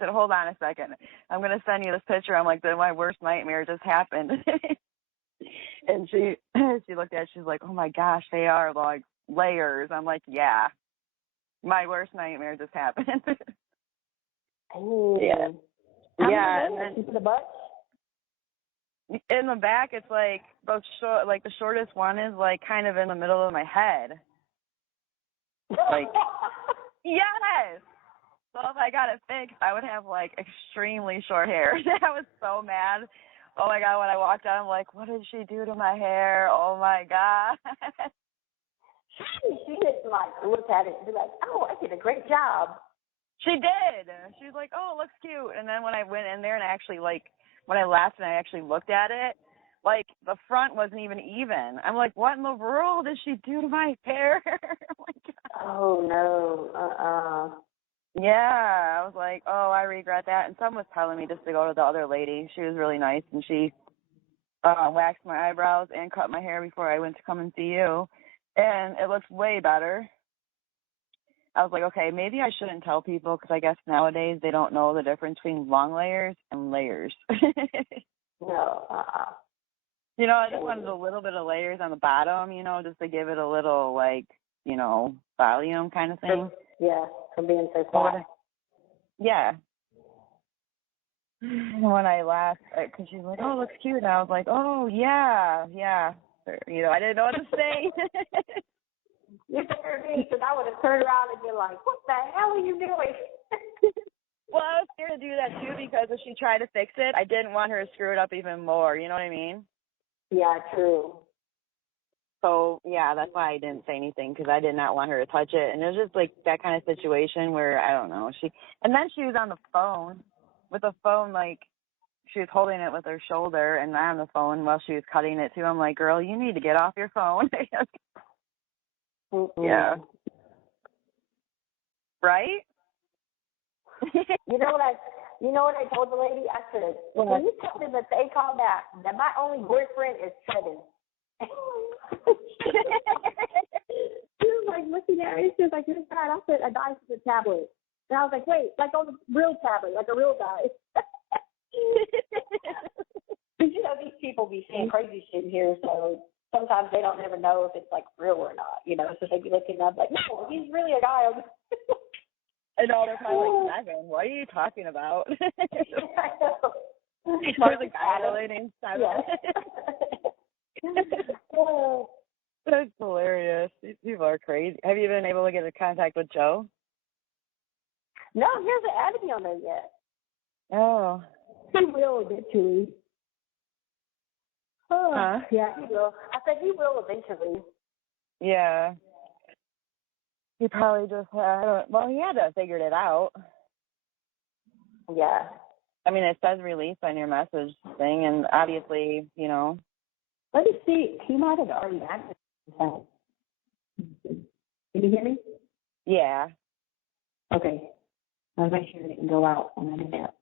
said, hold on a second. I'm going to send you this picture. I'm like, my worst nightmare just happened. And she looked at it. She's like, oh, my gosh, they are, like, layers. I'm like, yeah. My worst nightmare just happened. Yeah. Yeah. And then the butt? in the back, it's like the shortest one is, like, kind of in the middle of my head. Like, yes. So if I got it fixed, I would have, like, extremely short hair. I was so mad. Oh, my God, when I walked out, I'm like, what did she do to my hair? Oh, my God. She didn't, like, look at it and be like, oh, I did a great job. She did. She was like, oh, it looks cute. And then when I went in there and I actually, like, when I left and I actually looked at it, like, the front wasn't even. I'm like, what in the world did she do to my hair? Oh, my God. Oh, no. Yeah, I was like, oh, I regret that. And someone was telling me just to go to the other lady. She was really nice, and she waxed my eyebrows and cut my hair before I went to come and see you. And it looks way better. I was like, okay, maybe I shouldn't tell people because I guess nowadays they don't know the difference between long layers and layers. No. You know, I just wanted a little bit of layers on the bottom, you know, just to give it a little, like, you know, volume kind of thing. Yeah, from being so flat. Yeah. When I laughed, because she's like, oh, it looks cute. And I was like, oh, yeah. You know, I didn't know what to say. You scared me because I would have turned around and been like, what the hell are you doing? Well, I was scared to do that, too, because if she tried to fix it, I didn't want her to screw it up even more. You know what I mean? Yeah, true. So, yeah, that's why I didn't say anything, because I did not want her to touch it. And it was just, like, that kind of situation where, I don't know. And then she was on the phone, with the phone, like, she was holding it with her shoulder and on the phone while she was cutting it, too. I'm like, girl, you need to get off your phone. Yeah. Right? You know what I told the lady? I said, can you tell them that they call that my only boyfriend is Trevin? She was like looking at me. She was like, who's that? I said, a guy with a tablet. And I was like, wait, like on the real tablet, like a real guy. You know, these people be saying crazy shit here, so sometimes they don't ever know if it's like real or not, you know, so they be looking up like, no, he's really a guy. I know, they're probably like, Simon, what are you talking about? There's a guy really named Simon. That's hilarious. These people are crazy. Have you been able to get in contact with Joe? No, he hasn't added me on there yet. Oh. He will eventually. Huh? Yeah, he will. I said he will eventually. Yeah. He probably just he had to have figured it out. Yeah. I mean, it says release on your message thing, and obviously, you know. Let me see. He might have already added me. Can you hear me? Yeah. Okay. I'll make sure it can go out when I do that.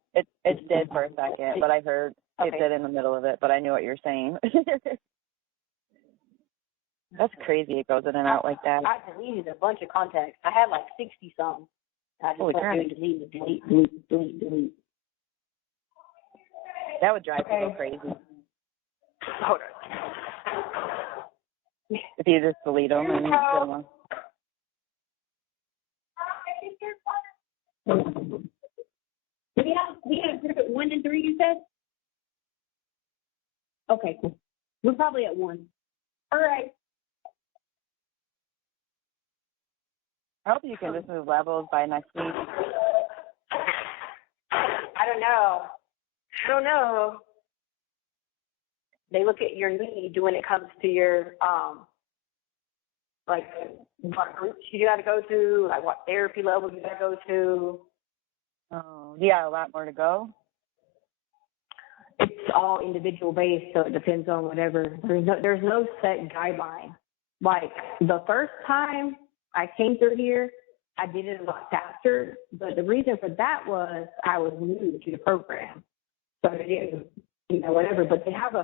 It did for a second, but I heard it Okay. did in the middle of it, but I knew what you're saying. That's crazy. It goes in and out like that. I deleted a bunch of contacts. I had like 60 something. I just Holy went crap. through and delete. That would drive people crazy. Hold If you just delete them and kill them. on. We have group at 1 and 3, you said? Okay, cool. We're probably at 1. All right. I hope you can just move levels by next week. I don't know. They look at your need when it comes to your like what groups you got to go to, like what therapy level you got to go to. Oh, yeah, a lot more to go. It's all individual based, so it depends on whatever. There's no set guideline. Like the first time I came through here, I did it a lot faster, but the reason for that was I was new to the program, so I didn't, whatever. But they have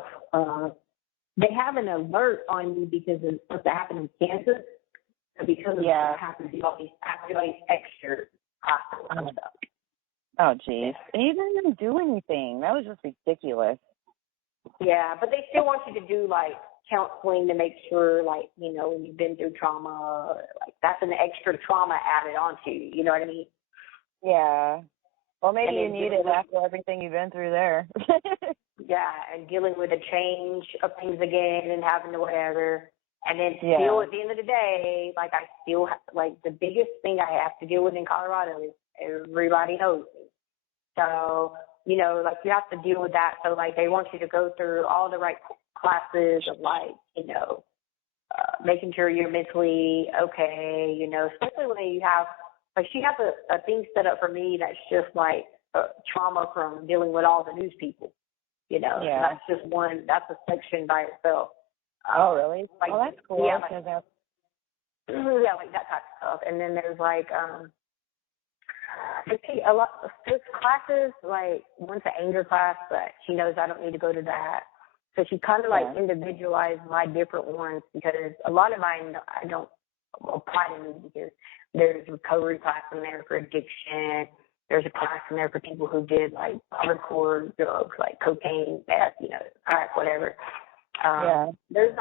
an alert on you because of what's happening in Kansas. So because of that, I have to do all these extra classes and stuff. Oh, geez. And you didn't even do anything. That was just ridiculous. Yeah, but they still want you to do, like, counseling to make sure, like, when you've been through trauma, like, that's an extra trauma added onto you. You know what I mean? Yeah. Well, maybe you need it after everything you've been through there. Yeah, and dealing with a change of things again and having to whatever. And then still at the end of the day, like, I still have, like, the biggest thing I have to deal with in Colorado is everybody knows me. So, like, you have to deal with that. So, like, they want you to go through all the right classes of, like, making sure you're mentally okay, especially when you have, like, she has a thing set up for me that's just, like, trauma from dealing with all the news people, So that's just that's a section by itself. Oh, really? Like, oh, that's cool. Yeah, like, like that type of stuff. And then there's, like, I take a lot of classes, like one's an anger class, but she knows I don't need to go to that. So she kind of like individualized my different ones because a lot of mine I don't apply to me because there's recovery class in there for addiction. There's a class in there for people who did like hardcore drugs like cocaine, meth, crack, whatever. There's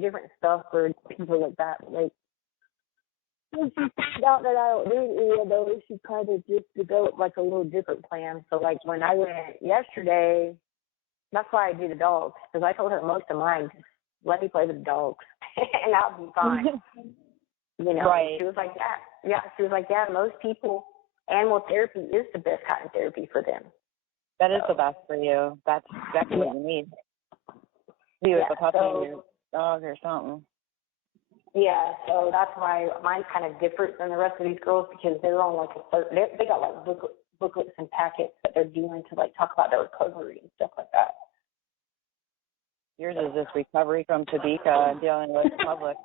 different stuff for people like that. Like, when she found out that I don't need any of those, she kind of just developed like a little different plan. So like when I went yesterday, that's why I do the dogs, because I told her most of mine, just let me play with the dogs and I'll be fine. Right. She was like, she was like, most people, animal therapy is the best kind of therapy for them. That is the best for you. That's exactly what you need. Be with a puppy or your dog or something. Yeah, so that's why mine's kind of different than the rest of these girls because they're on like they got like booklets and packets that they're doing to like talk about their recovery and stuff like that. Yours is just recovery from Topeka and dealing with the public.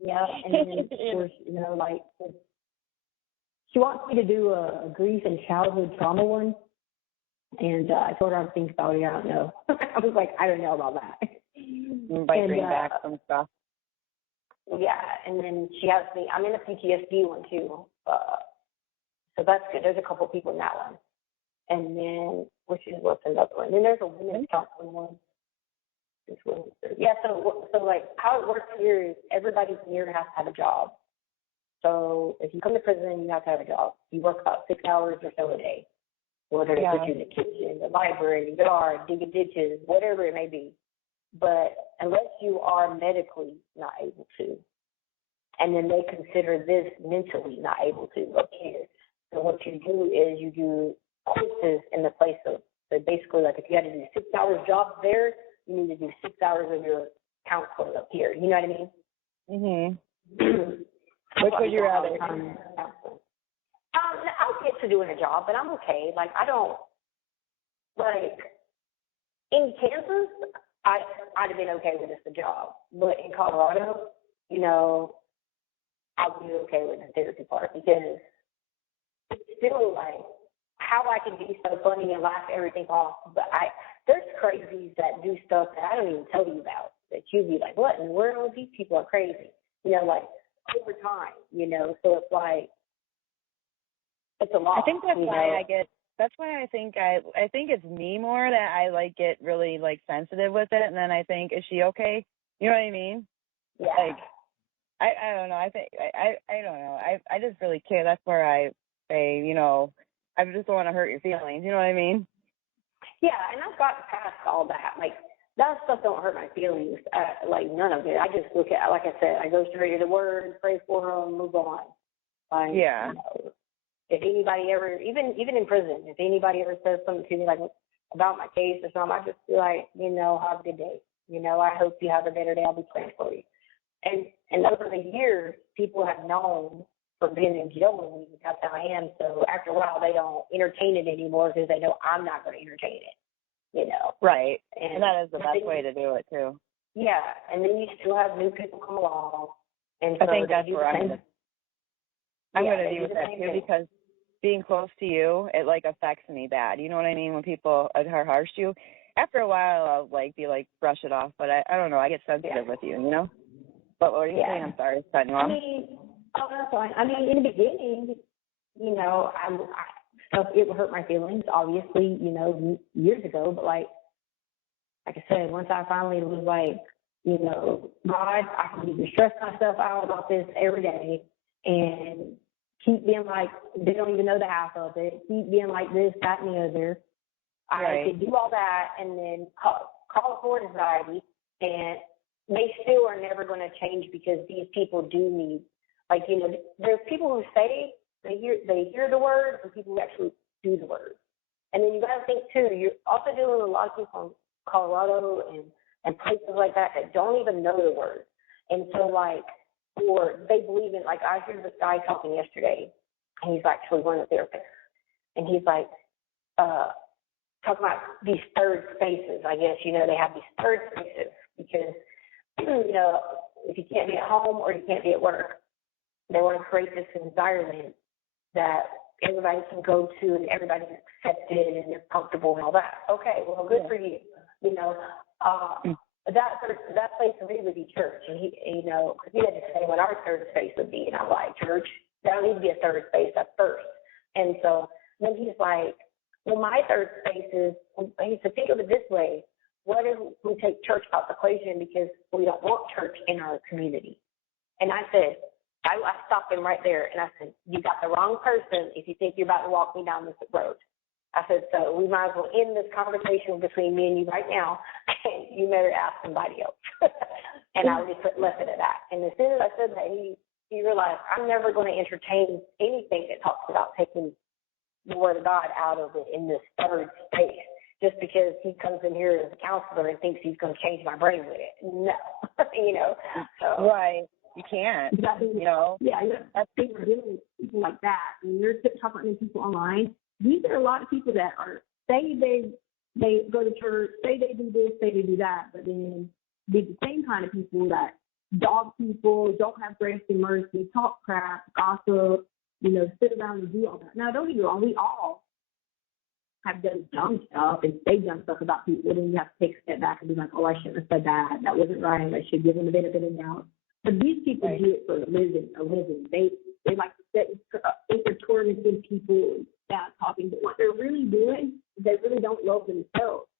Yeah, and then of course, like she wants me to do a grief and childhood trauma one, and I told her I'd think about it. I don't know. I was like, I don't know about that. Might bring back some stuff. Yeah, and then she has me. I'm in a PTSD one too, so that's good. There's a couple people in that one, and then what's another one? Then there's a women's counseling one. Yeah, so like how it works here is everybody here has to have a job. So if you come to prison, you have to have a job. You work about 6 hours or so a day, whether they put you in the kitchen, the library, the yard, digging ditches, whatever it may be. But unless you are medically not able to, and then they consider this mentally not able to up here. So what you do is you do courses in the place of, so basically like if you had to do 6 hours job there, you need to do 6 hours of your counseling up here. You know what I mean? Mhm. Which would you rather? I'll get to doing a job, but I'm okay. Like I don't like in Kansas. I'd have been okay with just a job, but in Colorado, I'll be okay with the therapy part because it's still like how I can be so funny and laugh everything off. But there's crazies that do stuff that I don't even tell you about. That you'd be like, what in the world? These people are crazy. Like over time, So it's like it's a lot. I think that's why That's why I think it's me more that I like get really like sensitive with it, and then I think, is she okay? You know what I mean? Yeah. Like, I don't know. I think I don't know. I just really care. That's where I say, I just don't want to hurt your feelings. You know what I mean? Yeah, and I've gotten past all that. Like, that stuff don't hurt my feelings. Like, none of it. I just look at, like I said, I go straight to the word, pray for them, move on. Like, yeah. If anybody ever, even in prison, if anybody ever says something to me, like, about my case or something, I just be like, have a good day. I hope you have a better day. I'll be praying for you. And over the years, people have known from being in jail with me that's how I am. So after a while, they don't entertain it anymore because they know I'm not going to entertain it. Right. And that is the best way to do it too. Yeah, and then you still have new people come along, and I so think that's where I'm going to be with that too, thing. because being close to you, it like affects me bad. You know what I mean? When people are harsh to you, after a while, I'll like be like brush it off. But I don't know. I get sensitive with you. But what are you saying? I'm sorry, it's cutting you off. That's fine. In the beginning, it would hurt my feelings, obviously, years ago. But like I said, once I finally was like, God, I can either stress myself out about this every day and keep being like, they don't even know the half of it, keep being like this, that, and the other. Right. I could do all that and then call it for anxiety, and they still are never going to change because these people do need, there's people who say they hear the word and people who actually do the word. And then you got to think, too, you're also dealing with a lot of people from Colorado and places like that don't even know the word. And so, or they believe in, I heard this guy talking yesterday, and he's actually one of the therapists. And he's talking about these third spaces. I guess, they have these third spaces because, if you can't be at home or you can't be at work, they want to create this environment that everybody can go to and everybody's accepted and they're comfortable and all that. Okay, well, good for you. That place for me would be church. And he had to say what our third space would be. And I'm like, church, there don't need to be a third space, that's first. And so then he's like, well, my third space is, he said, think of it this way. What if we take church out the equation because we don't want church in our community? And I said, I stopped him right there, and I said, you got the wrong person if you think you're about to walk me down this road. I said, so we might as well end this conversation between me and you right now, and you better ask somebody else. And I just left it at that. And as soon as I said that, he realized I'm never going to entertain anything that talks about taking the word of God out of it in this third space, just because he comes in here as a counselor and thinks he's going to change my brain with it. No, So, right. You can't, Yeah, that's thing we're dealing with people like that. And you're talking about people online. These are a lot of people that are, say they go to church, say they do this, say they do that, but then they're the same kind of people that dog people, don't have grace and mercy, talk crap, gossip, sit around and do all that. Now, don't get me wrong, we all have done dumb stuff and say dumb stuff about people, then you have to take a step back and be like, oh, I shouldn't have said that. That wasn't right. I should give them the benefit of the doubt. But these people do it for a living. They like to sit and they're tormenting people and bad talking. But what they're really doing is they really don't love themselves.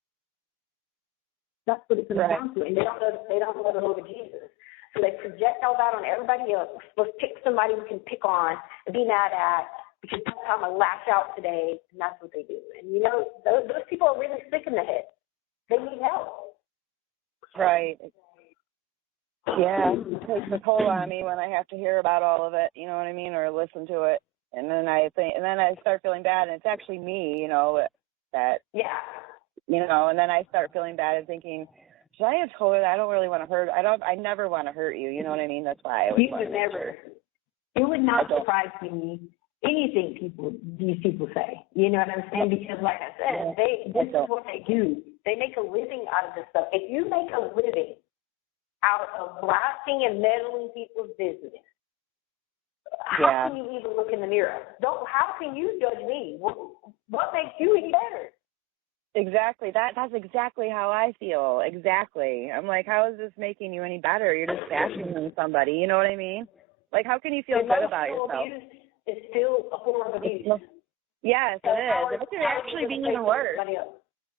That's what it comes down to. And they don't know the love of Jesus. So they project all that on everybody else. Let's pick somebody we can pick on and be mad at because that's how I'm going to lash out today. And that's what they do. And, those people are really sick in the head. They need help. Right. Yeah, it takes a toll on me when I have to hear about all of it, you know what I mean, or listen to it. And then I start feeling bad, and it's actually me, that, and then I start feeling bad and thinking, should I have told her that? I don't really want to hurt, I never want to hurt you, you know what I mean? That's why I was it would not surprise me anything these people say, you know what I'm saying? Because like I said, this is what they do. They make a living out of this stuff. If you make a living out of blasting and meddling people's business, How can you even look in the mirror? How can you judge me? What makes you any better? Exactly. That's exactly how I feel. Exactly. I'm like, how is this making you any better? You're just bashing on somebody. You know what I mean? Like, how can you feel good about yourself? Abuse is still a form of abuse. Yes, it is. It can actually be even worse.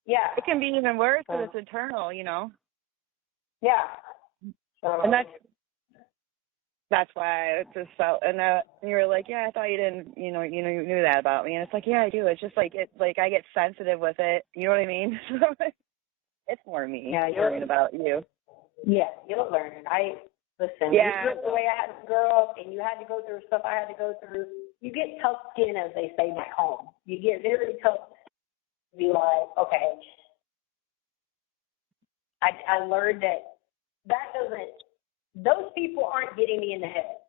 Yeah. It can be even worse because it's eternal, you know? Yeah. And that's why I just felt, and you were like, yeah, I thought you didn't, you knew that about me. And it's like, yeah, I do. It's just like, I get sensitive with it. You know what I mean? It's more me worrying about you. Yeah, you'll learn. Listen, yeah, you grew up the way I had to grow up, and you had to go through stuff I had to go through. You get tough skin, as they say back home. You get very tough to be like, okay. I learned those people aren't getting me in the head.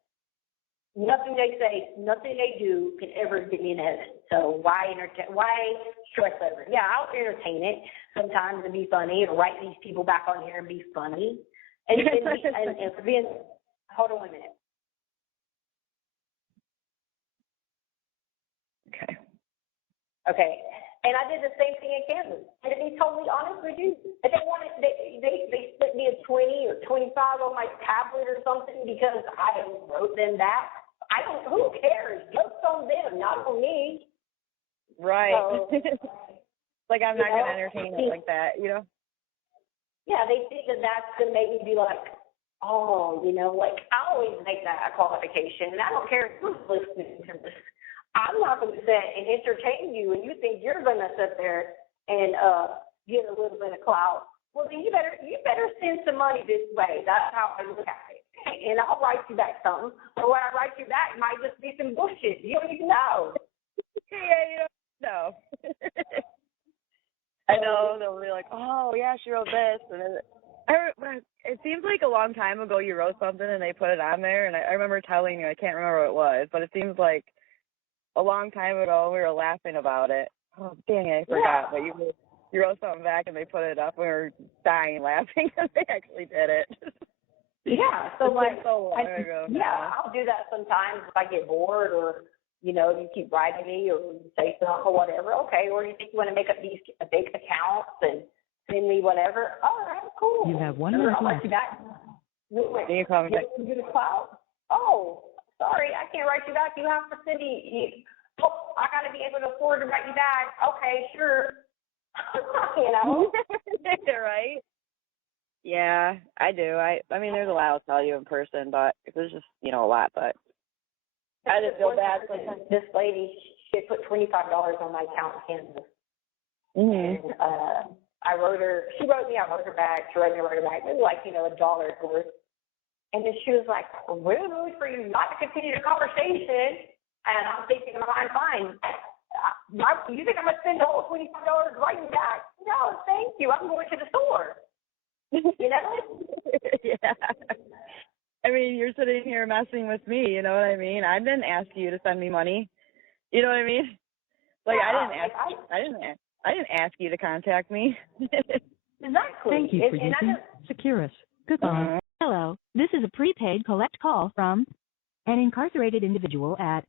Nothing they say, nothing they do can ever get me in the head. So why stress over it? Yeah, I'll entertain it sometimes and be funny, or write these people back on here and be funny. And for being, hold on a minute. Okay. And I did the same thing in Kansas. And to be totally honest with you, if they split me a 20 or 25 on my tablet or something because I wrote them back. Who cares? Jokes on them, not on me. Right. So, like, I'm not going to entertain it like that, you know? Yeah, they think that's going to make me be like, oh, like, I always make that a qualification. And I don't care who's listening to this. I'm not going to sit and entertain you, and you think you're going to sit there and get a little bit of clout. Well, then you better send some money this way. That's how I look at it. And I'll write you back something. Or when I write you back, it might just be some bullshit. You don't even know. Yeah, you don't know. I know. They'll be like, oh, yeah, she wrote this. And then it seems like a long time ago you wrote something and they put it on there. And I remember telling you, I can't remember what it was, but it seems like a long time ago we were laughing about it. Oh, dang it, I forgot. Yeah. But you wrote something back and they put it up. We were dying laughing because they actually did it. Yeah, so like, I'll do that sometimes if I get bored, or you keep writing me or say something or whatever. Okay, or you think you want to make up these fake accounts and send me whatever. All right, cool. You have 1 minute left. Can you call me back? Get a cloud. Oh, sorry, I can't write you back. You have to send me. Oh, I got to be able to afford to write you back. Okay, sure. Right? Yeah, I do. I mean, there's a lot I'll tell you in person, but there's just, a lot, but I just feel bad for this lady. She put $25 on my account in Kansas. Mm-hmm. And I wrote her, she wrote me, I wrote her back. She wrote me, I wrote her back. It was like, $1 worth. And then she was like, rude for you not to continue the conversation. And I'm thinking, fine. You think I'm going to spend the whole $25 writing back? No, thank you. I'm going to the store. Yeah. I mean, you're sitting here messing with me, you know what I mean? I didn't ask you to send me money. You know what I mean? Like, I didn't ask you to contact me. Exactly. Thank you for using Securus. Goodbye. Hello. This is a prepaid collect call from an incarcerated individual at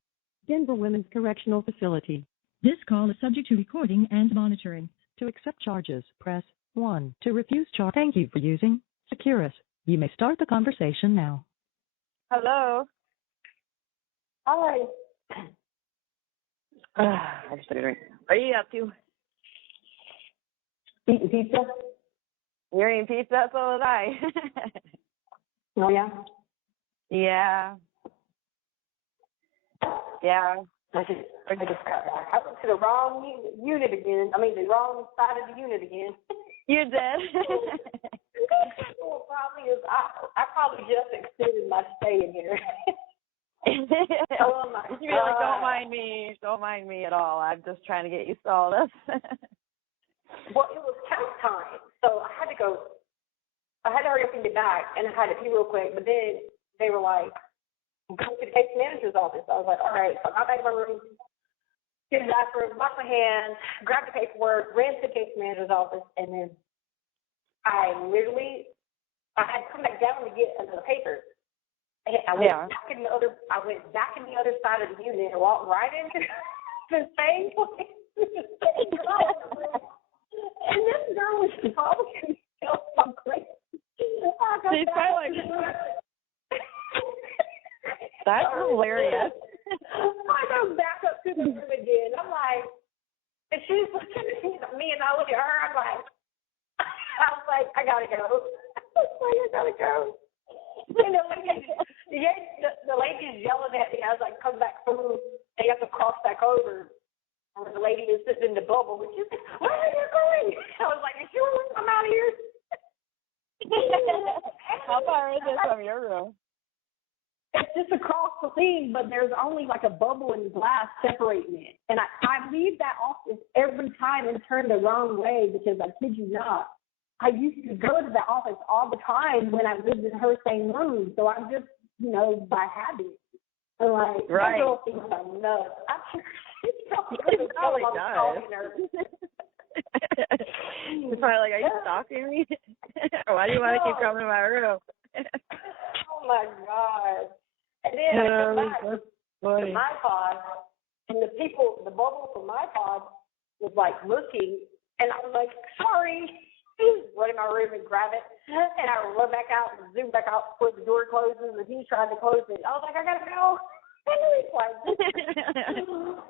Denver Women's Correctional Facility. This call is subject to recording and monitoring. To accept charges, press 1. To refuse charge, thank you for using Securus. You may start the conversation now. Hello. Hi. I just took a drink. What are you up to? Eating pizza. You're eating pizza? So was I. Oh, yeah? Yeah. Yeah. I went to the wrong unit again. I mean, the wrong side of the unit again. You did. Well, probably is. I probably just extended my stay in here. Oh my God. You're like, don't mind me at all. I'm just trying to get you stalled up. Well, it was count time, so I had to hurry up and get back, and I had to pee real quick. But then they were like, go to the case manager's office. I was like, all right. So I got back in my room, get in the bathroom, wash my hands, grab the paperwork, ran to the case manager's office, and then I had to come back down to get another paper. I went back in the other. I went back in the other side of the unit and walked right into the same place. And this girl was talking so crazy. She's probably like, that's hilarious. I go back up to the room again. I'm like, and she's looking at me, and I look at her. I was like, I gotta go. I gotta go. And the lady's yelling at me. I was like, come back through. And you have to cross back over. And the lady is sitting in the bubble, and she's like, where are you going? I was like, you want to come out here? How far is it from your room? It's just across the thing, but there's only like a bubble in glass separating it. And I leave that office every time and turn the wrong way because I kid you not. I used to go to the office all the time when I lived in her same room. So I'm just, by habit. I'm like, right. That girl thinks I'm nuts. It probably does. It's probably like, are you stalking me? Why do you want to keep coming to my room? Oh my God. And then I come back to my pod, and the bubble from my pod was like looking, and I was like, sorry. Run in my room and grab it, and I run back out and zoom back out before the door closes, and he's trying to close it. I was like, I gotta go. And he's like,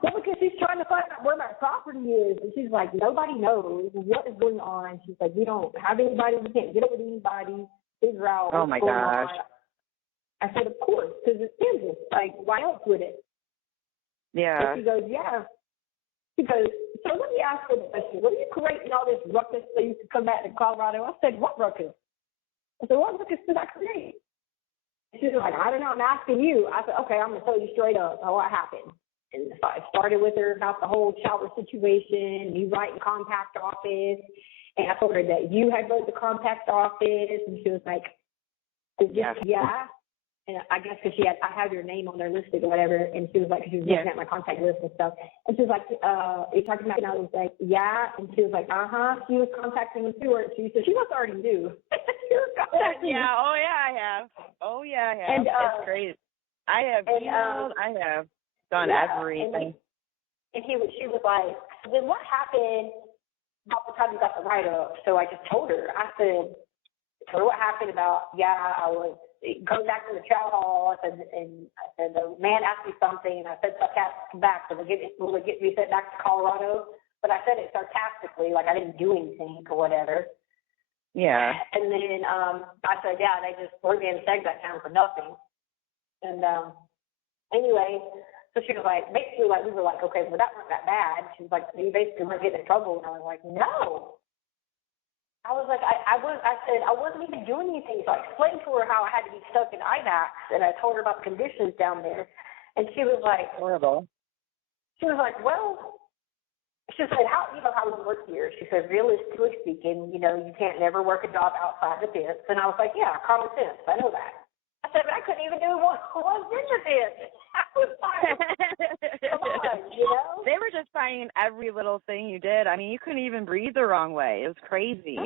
well, because she's trying to find out where my property is, and she's like, nobody knows what is going on. She's like, we don't have anybody, we can't get up with anybody, figure out what's going on. I said, of course, because it's Kansas. Like, why else would it? Yeah. And she goes, yeah. She goes, so let me ask you a question. What are you creating all this ruckus so you can come back to Colorado? I said, what ruckus? I said, what ruckus did I create? She was like, I don't know, I'm asking you. I said, okay, I'm going to tell you straight up what happened. And so I started with her about the whole shower situation, you writing compact office. And I told her that you had wrote the compact office. And she was like, yeah. And I guess because I have your name on there listed or whatever. And she was like, she was looking at my contact list and stuff. And she was like, you're talking about, and I was like, yeah. And she was like, She was contacting me too. She said, she must already knew. Yeah. Oh, yeah, I have. And, it's great. I have emailed. I have done everything. And she was like, then what happened about the time you got the write-up? So I just told her. I said, what happened about, I was going back to the chow hall. I said, the man asked me something, and I said, I can't come back. So will it get me sent back to Colorado? But I said it sarcastically, like I didn't do anything or whatever. Yeah. And then I said, they just threw me in the that town for nothing. And anyway, so she was like, basically, like we were like, okay, well that wasn't that bad. She was like, you basically weren't getting in trouble. And I was like, no. I was like, I said I wasn't even doing anything. So I explained to her how I had to be stuck in IMAX, and I told her about the conditions down there. And she was like, horrible. She was like, well, she said, how we work here? She said, realistically speaking, you can't never work a job outside the fence. And I was like, yeah, common sense. I know that. I said, but I couldn't even do one in the fence. I was like, come on, They were just finding every little thing you did. I mean, you couldn't even breathe the wrong way. It was crazy.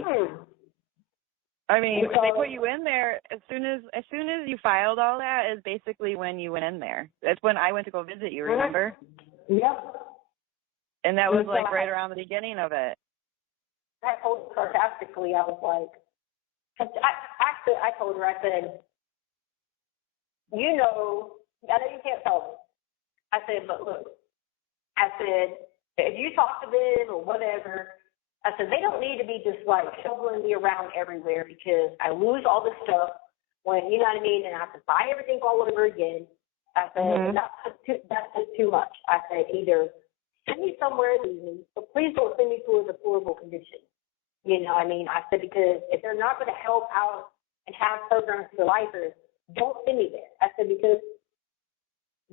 I mean, they put you in there as soon as you filed all that is basically when you went in there. That's when I went to go visit you, remember? Yep. And that was like right around the beginning of it. I told her sarcastically, I was like, I told her, I said, I know you can't tell me. I said, but look, I said, if you talk to them or whatever, I said, they don't need to be just like shoveling me around everywhere because I lose all this stuff when, you know what I mean, and I have to buy everything all over again. I said, that's just too much. I said, either send me somewhere easy, but please don't send me to a deplorable condition. You know what I mean? I said, because if they're not going to help out and have programs for lifers, don't send me there. I said, because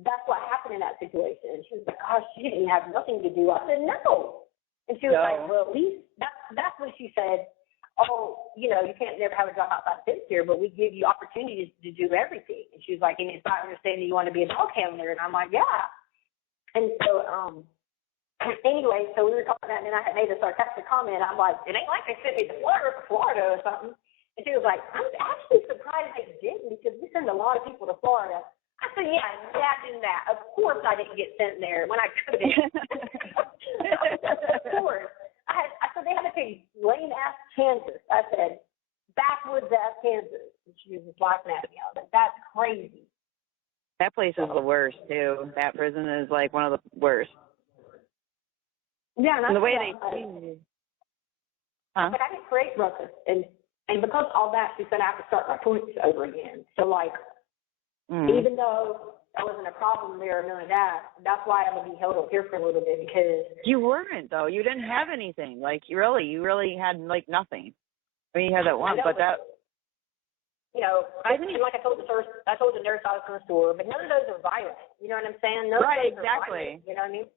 that's what happened in that situation. And she was like, gosh, she didn't have nothing to do. I said, no. And she was like, well, at least that's what she said. Oh, you can't never have a job outside the fence here, but we give you opportunities to do everything. And she was like, and it's not understanding you want to be a dog handler. And I'm like, yeah. And so, anyway, so we were talking about, and then I had made a sarcastic comment. I'm like, it ain't like they sent me to Florida or something. And she was like, I'm actually surprised surprised they didn't because we send a lot of people to Florida. I said, yeah, imagine that. Of course I didn't get sent there when I could have. Of course. I said they had to take lame-ass Kansas. I said, backwoods-ass Kansas. And she was just laughing at me. I was like, that's crazy. That place is the worst, too. That prison is, like, one of the worst. Yeah, and the way they But I didn't create ruckus. And because of all that, she said I have to start my points over again. So, like, even though that wasn't a problem there or none of that, that's why I'm going to be held up here for a little bit because... You weren't, though. You didn't have anything. Like, you really had, like, nothing. I mean, you had that one, but that... You know, like I told the nurse I was in the store, but none of those are violent. You know what I'm saying? None right, of those exactly. Are violent, you know what I mean?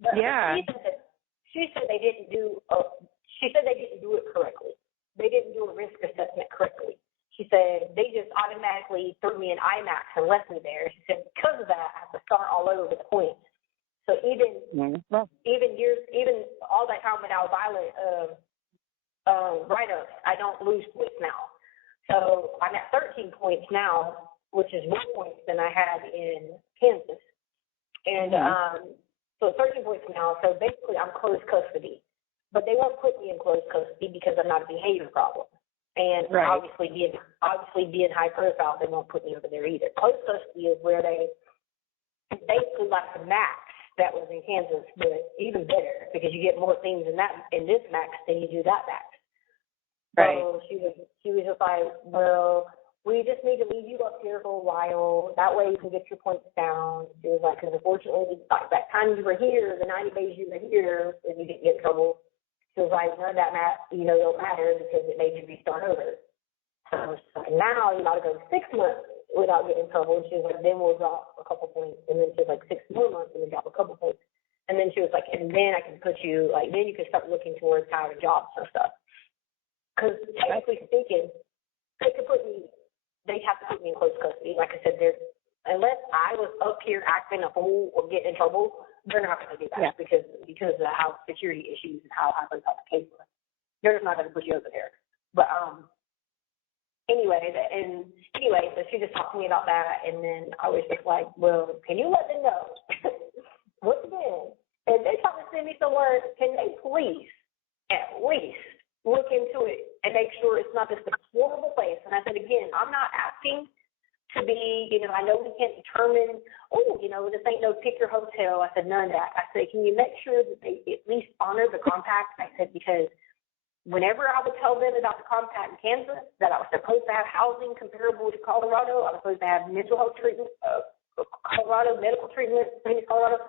But yeah. She said they didn't do it correctly. They didn't do a risk assessment correctly. She said they just automatically threw me an IMAX and left me there. She said because of that, I have to start all over the points. So even all that time without violent write-ups, I don't lose points now. So I'm at 13 points now, which is more points than I had in Kansas. And so 13 points now. So basically, I'm closed custody. But they won't put me in closed custody because I'm not a behavior problem. And obviously being high profile, they won't put me over there either. Closed custody is where it's basically like the max that was in Kansas, but even better because you get more things in this max than you do that max. Right. So she was just like, well, we just need to leave you up here for a while. That way you can get your points down. She was like, because unfortunately, like that time you were here, the 90 days you were here, and you didn't get in trouble. She was like, none of that don't matter because it made you restart over. So like, now you got to go 6 months without getting in trouble. And she was like, then we'll drop a couple points. And then she was like, 6 more months and then drop a couple points. And then she was like, and then I can put you, like, then you can start looking towards higher jobs and stuff. Because technically speaking, they'd have to put me in close custody. Like I said, unless I was up here acting a fool or getting in trouble, they're not going to do that because of how security issues and how high profile the case was. They're just not going to put you over there. But anyway, so she just talked to me about that, and then I was just like, well, can you let them know? Once again, if they try to send me somewhere, can they please at least look into it and make sure it's not just a horrible place? And I said, again, I'm not asking to be, I know we can't determine, this ain't no pick your hotel. I said, none of that. I said, can you make sure that they at least honor the compact? I said, because whenever I would tell them about the compact in Kansas, that I was supposed to have housing comparable to Colorado, I was supposed to have mental health treatment, Colorado, medical treatment, in Colorado,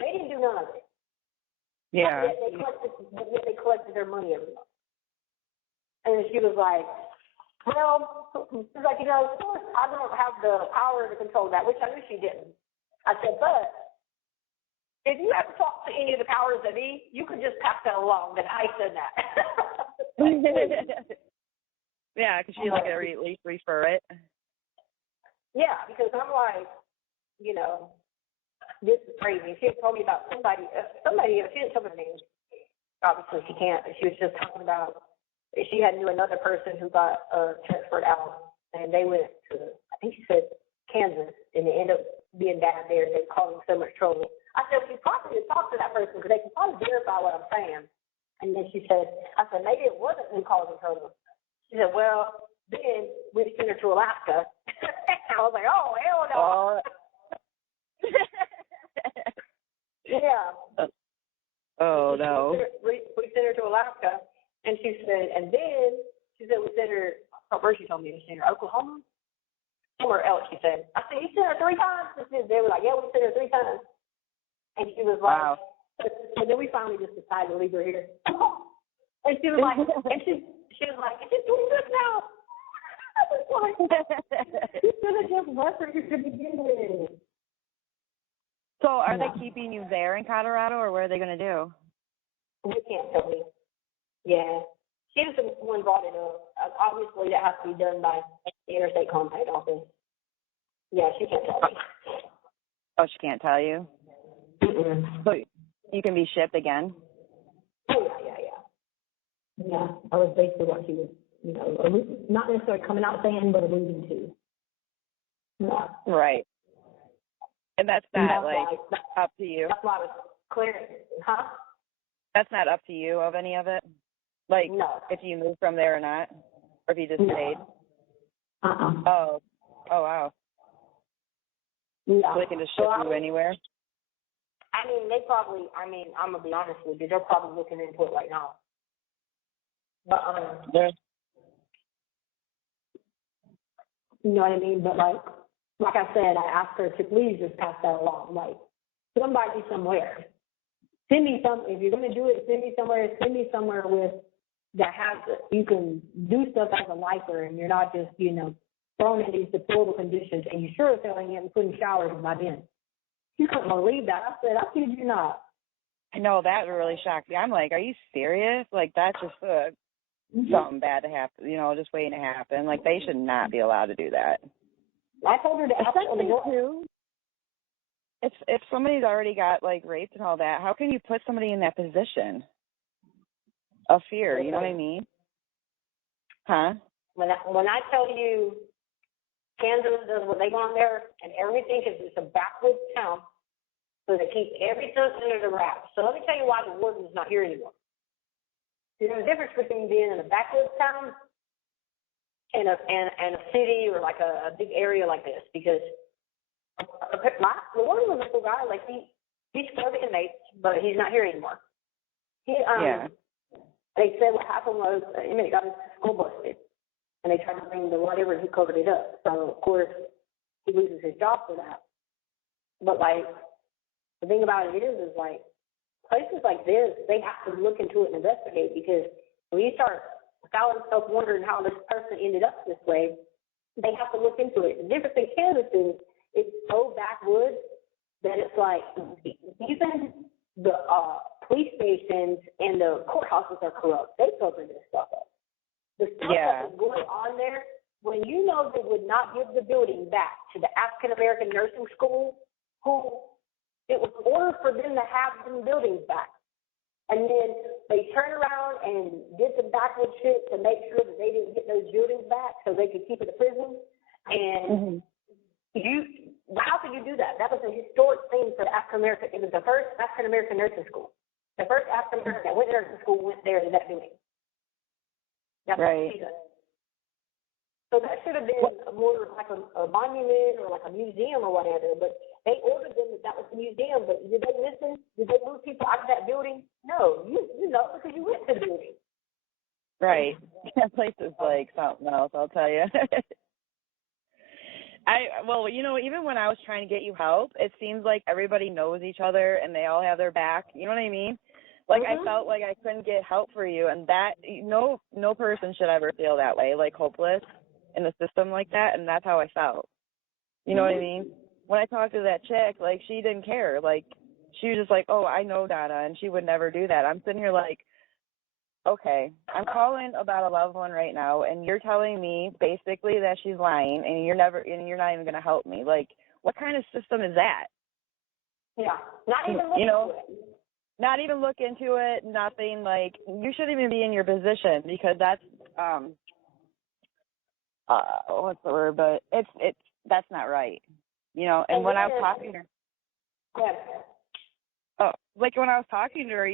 they didn't do none of it. Yeah. Yet they collected their money every month. And she was like, well, she's like, of course I don't have the power to control that, which I knew she didn't. I said, but if you ever talk to any of the powers that be, you could just pass that along that I said that. Yeah, because she at least refer it. Yeah, because I'm like, this is crazy. She had told me about somebody, she didn't tell me her name. Obviously she can't, but she was just talking about she knew another person who got transferred out, and they went to, I think she said Kansas, and they ended up being bad there. They caused them so much trouble. I said, well, you probably should talk to that person because they can probably verify what I'm saying. And then she said, I said, maybe it wasn't who caused them trouble. She said, well, then we sent her to Alaska. I was like, oh, hell no. Yeah. Oh, no. We sent her to Alaska. And she said, we sent her, first she told me to send her Oklahoma, somewhere else, she said. I said, you sent her 3 times? They were like, yeah, we sent her 3 times. And she was like, wow. And then we finally just decided to leave her here. And she was like, she was like, is it doing this now? I was like, you should have just left her here to begin with. So are they keeping you there in Colorado, or what are they going to do? They can't tell me. Yeah. She was the one brought it up. Obviously, that has to be done by the Interstate Compact Office. Yeah, she can't tell me. Oh, she can't tell you? Mm-mm. So you can be shipped again? Oh, yeah. Yeah, that was basically what she was not necessarily coming out saying, but alluding to. Yeah. Right. And that's not up to you. That's why I was clear, huh? That's not up to you of any of it? Like, no. If you moved from there or not? Or if you just stayed? Oh, wow. No. So they can just ship you anywhere? I mean, I'm going to be honest with you, they're probably looking into it right now. But, you know what I mean? But, like I said, I asked her to please just pass that along. Like, somebody somewhere. Send me if you're going to do it, send me somewhere with that has, you can do stuff as a lifer and you're not just, thrown in these deplorable conditions and you sure as hell ain't getting putting showers in my den. You couldn't believe that. I said, I kid you not. I know, that really shocked me. I'm like, are you serious? Like, that's just something bad to happen, just waiting to happen. Like, they should not be allowed to do that. I told her that. Especially too. If somebody's already got, raped and all that, how can you put somebody in that position of fear? You know what I mean? Huh? When I tell you Kansas does what they want there and everything, because it's a backwoods town, so they keep everything under the wraps. So let me tell you why the warden's not here anymore. There's a difference between being in a backwoods town and a city or a big area like this, because the warden was a cool guy. He's for the inmates, but he's not here anymore. They said what happened was an inmate got his school busted, and they tried to bring the whatever, and he covered it up. So of course he loses his job for that. But the thing about it is places like this, they have to look into it and investigate, because when you start without yourself wondering how this person ended up this way, they have to look into it. The difference in Kansas is it's so backwoods that it's even the police stations and the courthouses are corrupt. They cover this stuff up. The stuff that's going on there, when they would not give the building back to the African American nursing school, who it was ordered for them to have them buildings back. And then they turned around and did some backward shit to make sure that they didn't get those buildings back so they could keep it a prison. And how could you do that? That was a historic thing for the African American. It was the first African American nursing school. The first African American that went to nursing school went there to that building. That's right. So that should have been more like a monument or like a museum or whatever. But they ordered them that was the museum. But did they listen? Did they move people out of that building? No. You know, because you went to the building. Right. That place is like something else, I'll tell you. Even when I was trying to get you help, it seems like everybody knows each other and they all have their back. You know what I mean? I felt like I couldn't get help for you, and that no person should ever feel that way, hopeless in the system like that, and that's how I felt. You know what I mean? When I talked to that chick, she didn't care. She was just like, oh, I know Donna, and she would never do that. I'm sitting here okay, I'm calling about a loved one right now, and you're telling me basically that she's lying, and you're not even going to help me. What kind of system is that? Yeah, not even look into it. Not even look into it, nothing. You shouldn't even be in your position, because that's, what's the word, but that's not right, and when I was talking to her, when I was talking to her,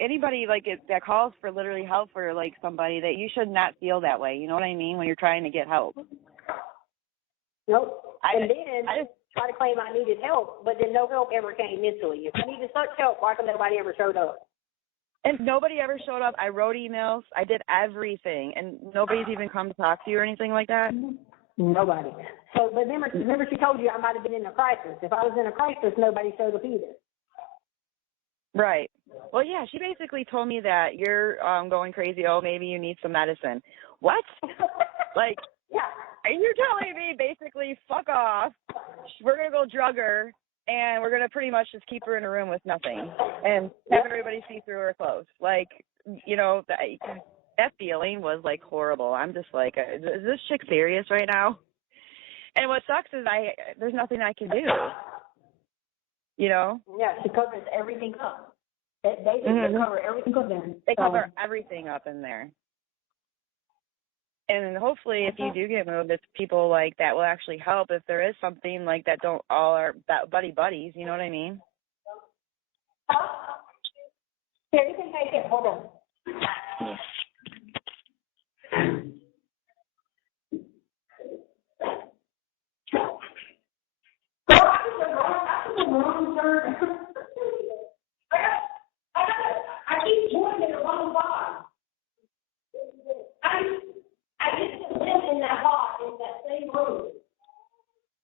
anybody, that calls for literally help for, somebody, that you should not feel that way, you know what I mean, when you're trying to get help. Nope. I just try to claim I needed help, but then no help ever came mentally. If I needed such help, why come nobody ever showed up? And nobody ever showed up. I wrote emails. I did everything, and nobody's even come to talk to you or anything like that? Nobody. So, but remember she told you I might have been in a crisis. If I was in a crisis, nobody showed up either. Right. Well, yeah, she basically told me that you're going crazy. Oh, maybe you need some medicine. What? Yeah. You're telling me basically, fuck off. We're going to go drug her, and we're going to pretty much just keep her in a room with nothing and have everybody see through her clothes. That feeling was, horrible. I'm just is this chick serious right now? And what sucks is there's nothing I can do. Yeah, she covers everything up. They cover everything up there. They cover everything up in there. And hopefully, if you do get moved, it's people like that will actually help. If there is something like that, don't all are buddies. You know what I mean? Here, you can take it. Hold on. I keep joining the wrong bar. I used to live in that bar in that same room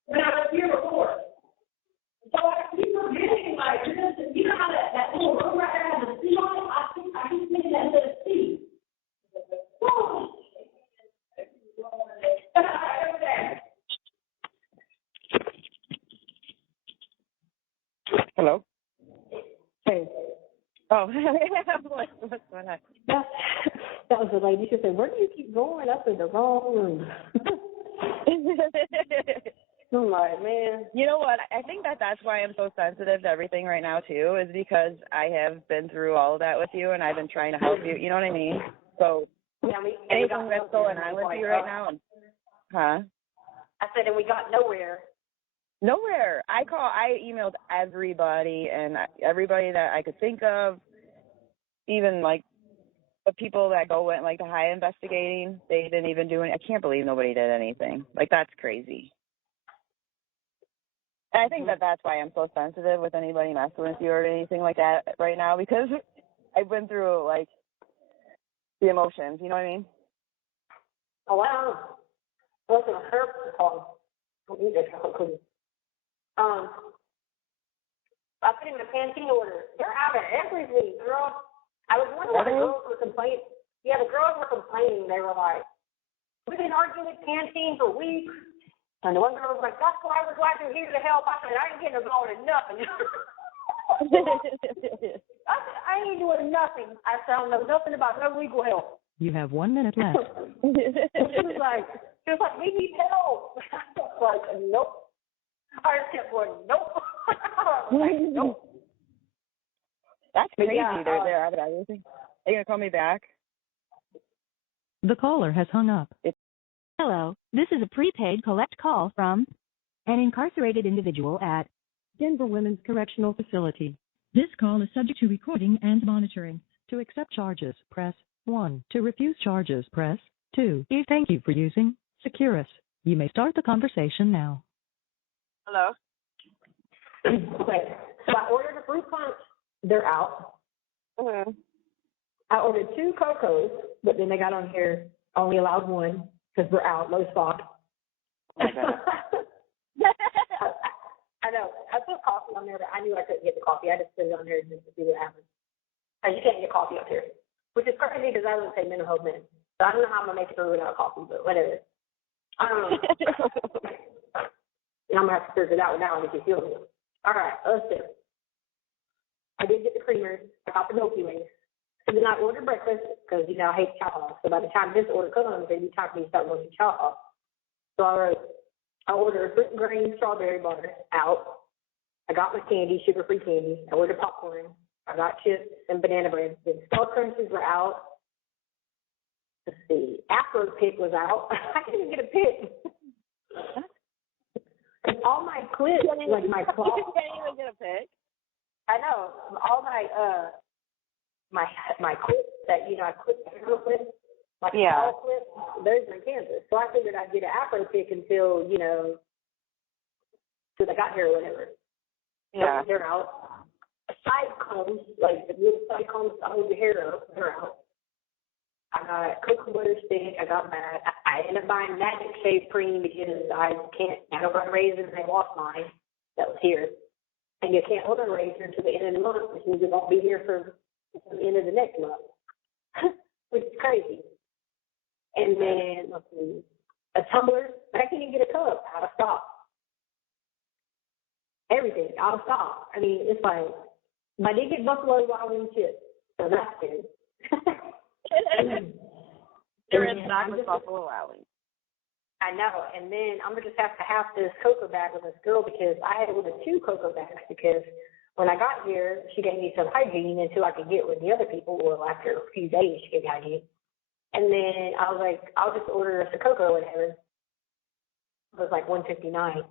when I was here before. So I keep forgetting, like, you know how that little room right there has a C on it? I keep thinking that says C. Hello. Hey. Oh, what's going on? That was the lady. She said, "Where do you keep going up in the wrong room?" I'm like, man. You know what? I think that's why I'm so sensitive to everything right now too, is because I have been through all of that with you, and I've been trying to help you. You know what I mean? So anything that's going on with you right now, huh? I said, and we got nowhere. Nowhere. I emailed everybody and everybody that I could think of, even like the people that go went like the high investigating. They didn't even do any. I can't believe nobody did anything. Like, that's crazy. And I think that's why I'm so sensitive with anybody messing with you or anything like that right now, because I've been through like the emotions. You know what I mean? Oh wow. Listen, her call. I put in the canteen order. They're out of everything, girl. I was wondering why the girls were complaining. Yeah, the girls were complaining. They were like, "We've been arguing with canteen for weeks." And the one girl was like, "That's why I was glad you're here to help." I said, "I ain't getting involved in nothing." I said, "I ain't doing nothing." I said, "I don't know nothing about no legal help." You have 1 minute left. She was like, "We need help." I was like, "Nope." I just kept going, "Nope." Like, nope. That's crazy. Yeah, They're out of everything. Are you gonna call me back? The caller has hung up. Hello, this is a prepaid collect call from an incarcerated individual at Denver Women's Correctional Facility. This call is subject to recording and monitoring. To accept charges, press 1. To refuse charges, press 2. Thank you for using Securus. You may start the conversation now. Hello. Okay, so I ordered a fruit punch. They're out. Mm-hmm. I ordered 2 Cocos, but then they got on here, only allowed 1 because we're out, low stock. Oh my God. I know. I put coffee on there, but I knew I couldn't get the coffee. I just put it on there just to see what happens. You can't get coffee up here, which is crazy because I don't take mental health meds. So I don't know how I'm going to make it through without coffee, but whatever. And I'm going to have to figure it out now if you feel me. All right, let's do it. I did get the creamers. I got the Milky Way. So then I ordered breakfast because, I hate chow. So by the time this order comes, it'll be time for me to start roasting chow. So I ordered fruit and grain strawberry butter out. I got my candy, sugar-free candy. I ordered popcorn. I got chips and banana bread. The Stauch crunches were out. Let's see. Afro pick was out. I couldn't even get a pick. Because all my clips, like my claws. You can't even get a pick. I know. All my clips that, I clip the clips, like all clips, those are in Kansas. So I figured I'd get an Afro pick until, I got here or whatever. Yeah. So they're out. Side combs, like the little side combs to hold your hair up, they're out. I got cocoa butter stick. I got that. I ended up buying Magic Shave Cream because I don't run razors and I lost mine. That was here. And you can't order a razor until the end of the month, which means it won't be here for the end of the next month, which is crazy. And then, let's see, a tumbler, but I can't even get a cup out of stock. Everything out of stock. I mean, it's like, I did get Buffalo Wild Wing chips, so that's good. They're in stock with Buffalo Wild Wings. I know, and then I'm going to just have to have this cocoa bag with this girl because I had ordered 2 cocoa bags because when I got here, she gave me some hygiene until I could get with the other people. Well, after a few days, she gave me hygiene. And then I was like, I'll just order us a Cocoa or whatever. It was like $1.59.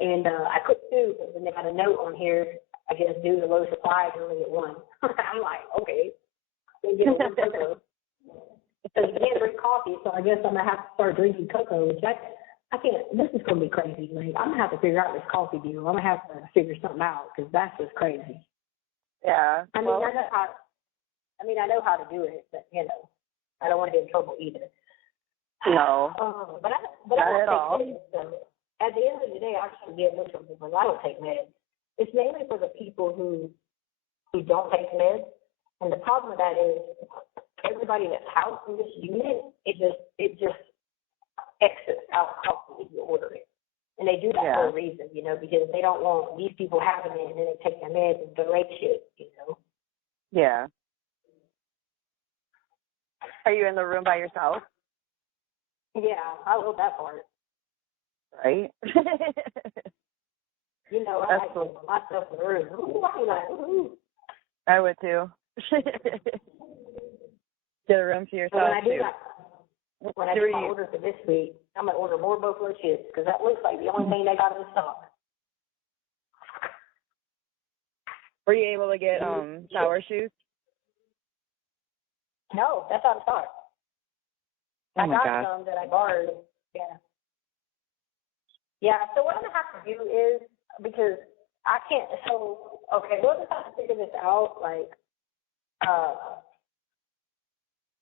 And I cooked two, but then they got a note on here, I guess due to low supply, I can only get one. I'm like, okay. They get one cocoa. It says you can't drink coffee, so I guess I'm going to have to start drinking cocoa, which I can't, this is going to be crazy. Like, I'm going to have to figure out this coffee deal. I'm going to have to figure something out because that's just crazy. Yeah. I mean, I know how to do it, but, you know, I don't want to get in trouble either. No. But I not at don't all. take meds, so at the end of the day, I actually get in trouble because I don't take meds. It's mainly for the people who don't take meds, and the problem with that is everybody that's housed in this unit, it just exits out coffee if you order it. And they do that for a reason, you know, because they don't want these people having it and then they take their meds and delay shit, you know. Yeah. Are you in the room by yourself? Yeah, I love that part. Right? You know, I like to put myself in the room. Ooh, I like, ooh. I would too. Get a room to yourself. When I do my order for this week, I'm going to order more Buffalo chips because that looks like the only thing they got in stock. Were you able to get sour shoes? No, that's out of stock. Oh I my got gosh. some that I borrowed. Yeah. Yeah, so what I'm going to have to do is, because I can't, so, okay, we'll just have to figure this out, like,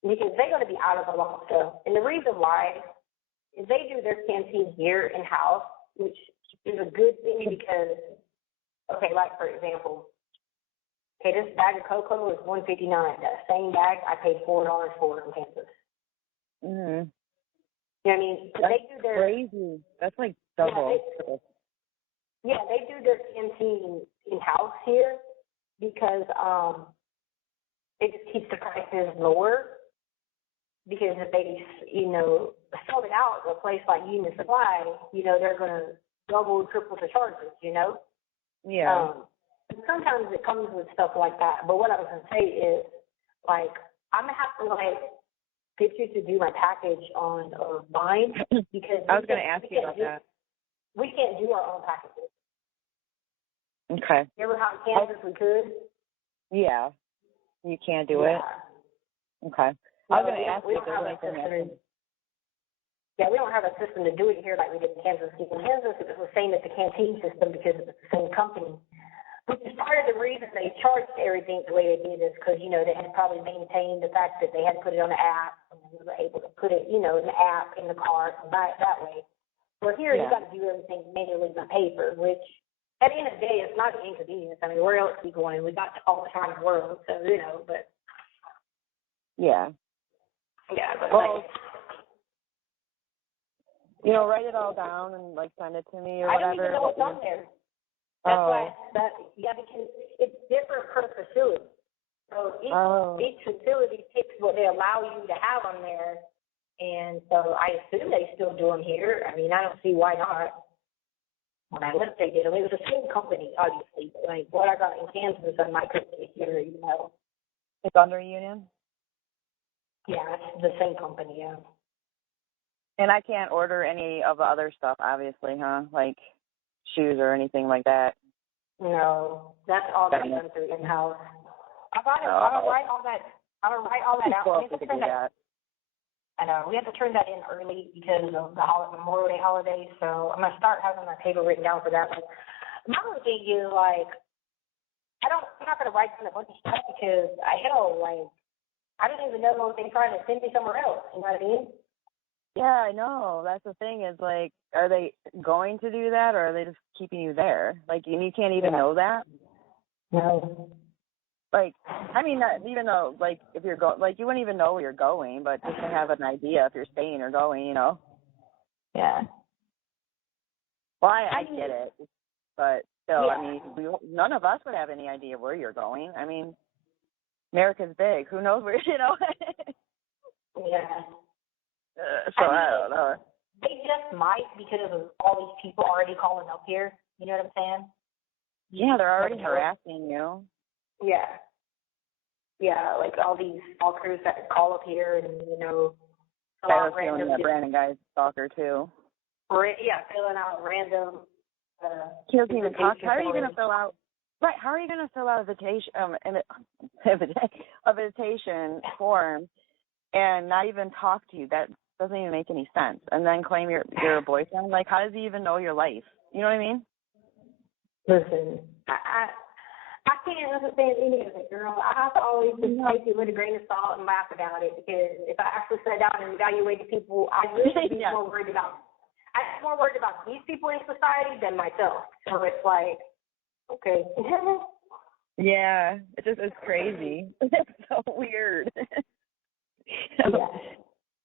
because they're going to be out of a lot of stuff. And the reason why is they do their canteen here in-house, which is a good thing because, okay, like, for example, okay, this bag of cocoa is $1.59. That same bag I paid $4 for in Kansas. Mm-hmm. You know what I mean? So they do their crazy. That's like double. Yeah, they do their canteen in-house here because it just keeps the prices lower. Because if they, you know, sell it out to a place like Union Supply, you know, they're going to double, triple the charges, you know? Yeah. Sometimes it comes with stuff like that. But what I was going to say is, like, I'm going to have to, like, get you to do my package on Vine because I was going to ask you about that. We can't do our own packages. Okay. Remember how in Kansas we could? Yeah. You can't do it? Okay. I was going to ask you if there's anything. Yeah, we don't have a system to do it here like we did in Kansas. In Kansas, it was the same as the canteen system because it's the same company. Which is part of the reason they charged everything the way they did is because, you know, they had probably maintained the fact that they had to put it on the app and we were able to put it, you know, in the app, in the cart, and buy it that way. Well, here you got to do everything manually by paper, which at the end of the day, it's not an inconvenience. I mean, where else are we going? We got all the time in the world, so, you know, but. Yeah. Yeah, but well, you know, write it all down and like send it to me or whatever. I don't even know what's on there. That's why because it's different per facility. So each facility picks what they allow you to have on there, and so I assume they still do them here. I mean, I don't see why not. Unless they did them, it was the same company, obviously. But like what I got in Kansas, I might could get here, you know. It's under Union. Yeah, it's the same company, yeah. And I can't order any of the other stuff, obviously, huh? Like shoes or anything like that. No, that's all done through in-house. I'll write all that. I'll write all that out. Cool to do that. I know we have to turn that in early because of the Memorial Day holiday. So I'm gonna start having my paper written down for that. But my other thing is like, I'm not gonna write down a bunch of stuff because I didn't even know they trying to send me somewhere else. You know what I mean? Yeah, I know. That's the thing is, like, are they going to do that, or are they just keeping you there? Like, you can't even know that? No. Like, I mean, even though, like, if you're going, like, you wouldn't even know where you're going, but just to have an idea if you're staying or going, you know? Yeah. Well, I get it. But still, I mean, none of us would have any idea where you're going. I mean, America's big. Who knows where, you know? Yeah. I don't know. They just might because of all these people already calling up here. You know what I'm saying? Yeah, they're already harassing you. Yeah. Yeah, like all these stalkers that call up here and, fill I out was feeling random, that Brandon guy's stalker too. filling out random. He doesn't even talk. invitation How are you going forms. to fill out? Right. How are you going to fill out a invitation form and not even talk to you? That doesn't even make any sense. And then claim you're a boyfriend. Like, how does he even know your life? You know what I mean? Listen, I can't understand any of it, girl. I have to always just take it with a grain of salt and laugh about it, because if I actually sat down and evaluated people, I'd really be more worried about. I'm more worried about these people in society than myself. So it's like, okay. Yeah. It's crazy. It's so weird.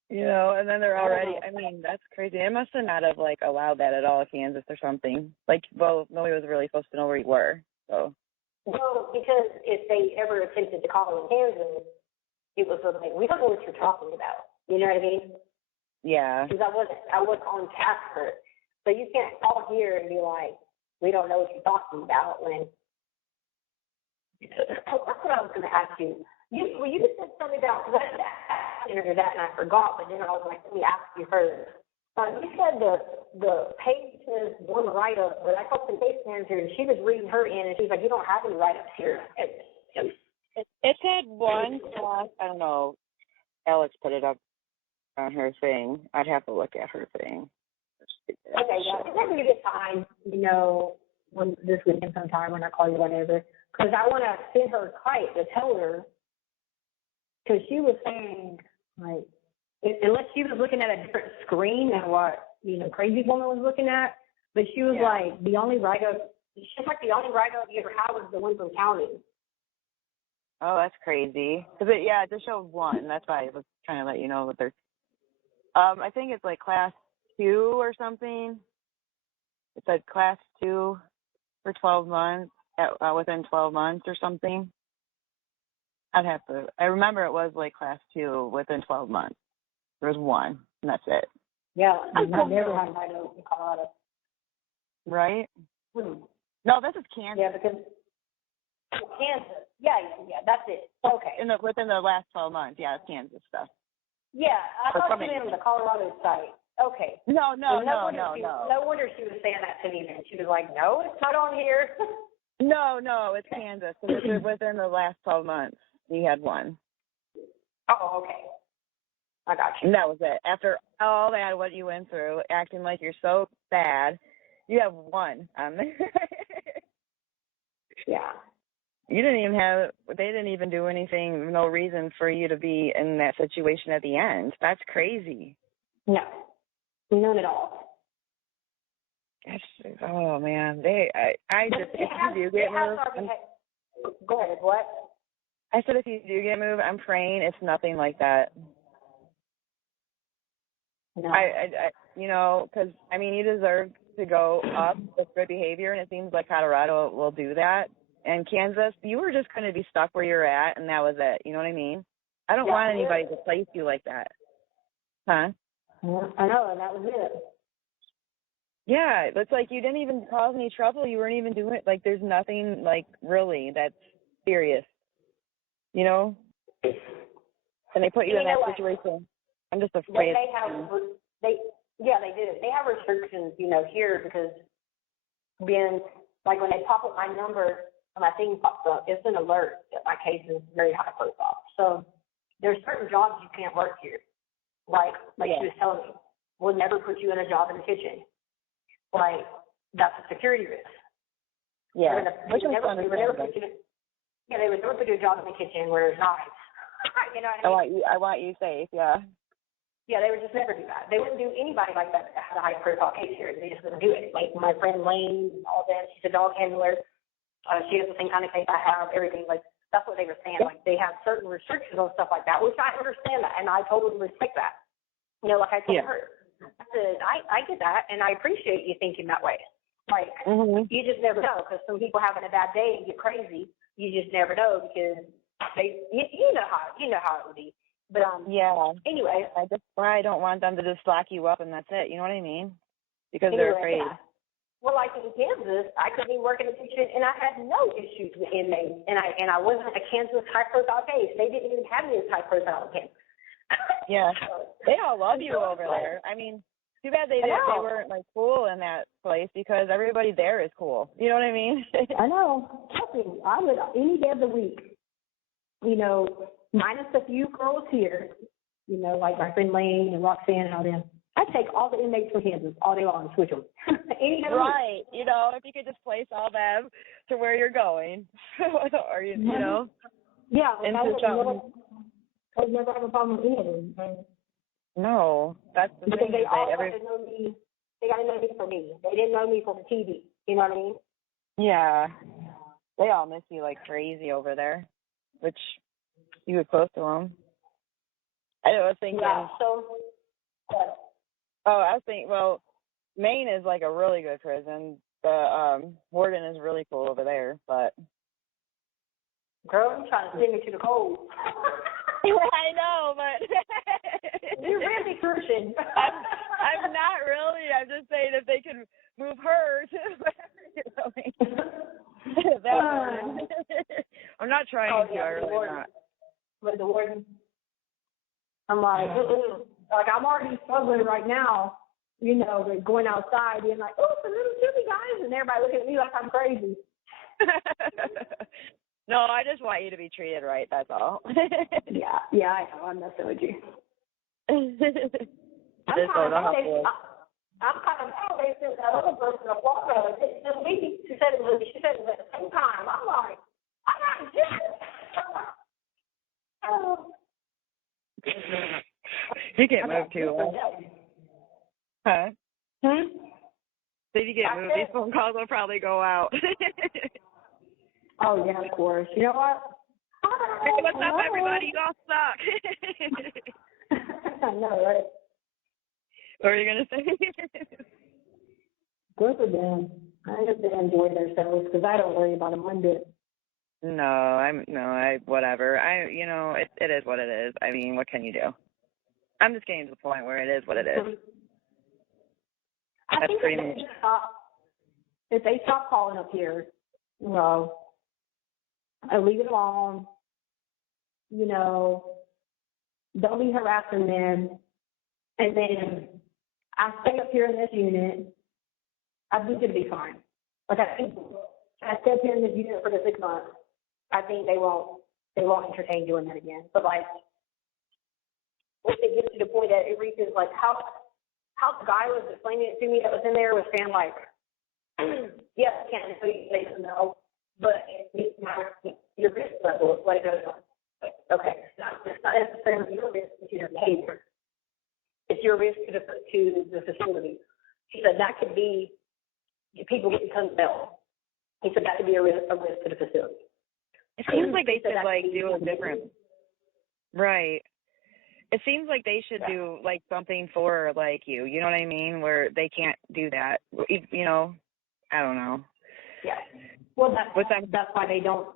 Yeah. And then they're already, that's crazy. They must have not have, allowed that at all in Kansas or something. Nobody was really supposed to know where you were, so. Well, because if they ever attempted to call in Kansas, it was like, we don't know what you're talking about. You know what I mean? Yeah. Because I wasn't on task for it. So you can't call here and be like, we don't know what you're talking about. When that's what I was going to ask you. You said something about that and I forgot, but then I was like, let me ask you first. You said the page says one write-up, but I talked to the case manager, and she was reading her in, and she was like, you don't have any write-ups here. It said one class, I don't know, Alex put it up on her thing. I'd have to look at her thing. Okay, yeah. It's having a good time, when this weekend sometime when I call you whenever, because I want to send her a kite to tell her, because she was saying, like, unless she was looking at a different screen than what, Crazy Woman was looking at, but she was like, the only write-up you ever had was the one from county. Oh, that's crazy. Because it just showed one. That's why I was trying to let you know what they're. I think it's like class 2 or something. It said class 2 for 12 months, within 12 months or something. I remember it was like class 2 within 12 months. There was one, and that's it. Yeah, I've never had a write-up in Colorado. Right? Hmm. No, this is Kansas. Yeah, because Kansas. Yeah, that's it. Okay. Within the last 12 months, it's Kansas stuff. Yeah, I thought you meant on the Colorado site. Okay. No. No wonder she was saying that to me then. She was like, no, it's not on here. No, it's Kansas. So within the last 12 months, you had one. Oh, okay. I got you. And that was it. After all that, what you went through, acting like you're so bad, you have one on there. Yeah. They didn't even do anything, no reason for you to be in that situation at the end. That's crazy. No. None at all. Oh, man. If you do get moved. Go ahead, what? I said if you do get moved, I'm praying it's nothing like that. No. Because, you deserve to go up with good behavior, and it seems like Colorado will do that. And Kansas, you were just going to be stuck where you're at, and that was it. You know what I mean? I don't want anybody to place you like that. Huh? I know, and that was it. Yeah, it's like you didn't even cause any trouble. You weren't even doing it. Like, there's nothing, really that's serious. And they put you in that situation. I'm just afraid. They do. They have restrictions, here, because when they pop up my number and my thing pops up, it's an alert that my case is very high profile. So there's certain jobs you can't work here. She was telling me, we'll never put you in a job in the kitchen. That's a security risk. Yeah. They would never put you in a job in the kitchen where there's knives. You know what I mean? I want you safe, yeah. Yeah, they would just never do that. They wouldn't do anybody like that had a high profile case here. They just wouldn't do it. Like my friend Lane, all that, she's a dog handler. She has the same kind of case I have, everything. That's what they were saying. They have certain restrictions on stuff like that, which I understand that, and I totally respect that. I told her. I said, I get that, and I appreciate you thinking that way. You just never know, because some people having a bad day and get crazy, you just never know, because you know how it would be. But anyway, I don't want them to just lock you up and that's it. You know what I mean? Because they're afraid. Well, like in Kansas, I could be working in the kitchen, and I had no issues with inmates, and I wasn't a Kansas high-profile case. They didn't even have me as high-profile in Kansas. Yeah, they all love you over there. I mean, too bad they weren't like cool in that place because everybody there is cool. You know what I mean? I know. Trust me, I would any day of the week. You know, minus a few girls here. You know, like my friend Lane and Roxanne and all them. I'd take all the inmates from Kansas all day long and switch them. Right. You know, if you could just place all them to where you're going, or you know. Yeah. And I would never have a problem with any of them. No, that's the because thing. They all got to know me. They got to know me for me. They didn't know me from the TV. You know what I mean? Yeah. They all miss you like crazy over there, which you were close to them. I was thinking. Yeah. So. I was thinking. Well, Maine is like a really good prison. The warden is really cool over there, but. Girl, I'm trying to send me to the cold. I know, but you're really Christian. I'm not really. I'm just saying if they could move her to that warden. I'm not trying to. I really not. But the warden, I'm like, I'm already struggling right now. You know, with going outside and like, oh, the little chubby guys, and everybody looking at me like I'm crazy. No, I just want you to be treated right, that's all. Yeah, I know. I'm messing with you. I'm kind of since that other person in Florida this week. She said it was at the same time. I'm like, I got shit. You can't move too long. Huh? Hmm? So if you get moved, these phone calls will probably go out. Oh, yeah, of course. You know what? Hey, what's up, everybody? You all suck. I know, right? What were you going to say? Good for them. I hope they enjoy themselves because I don't worry about them one bit. Whatever. It is what it is. I mean, what can you do? I'm just getting to the point where it is what it is. I think if they stop calling up here, and leave it alone, don't be harassing them. And then I stay up here in this unit, I think it'll be fine. Like I think I stay up here in this unit for the 6 months. I think they won't entertain doing that again. But like once it gets to the point that it reaches like how the guy was explaining it to me that was in there was saying like, yes, I can't tell you they don't know, but it's your risk level is what it goes on. Okay, it's not necessarily your risk to your behavior. It's your risk to the facility. He said that could be people getting ill. He said that could be a risk to the facility. It seems like they should like do a different. Right. It seems like they should do like something for like you. You know what I mean? Where they can't do that. You know, I don't know. Yeah. Well, that's why they don't.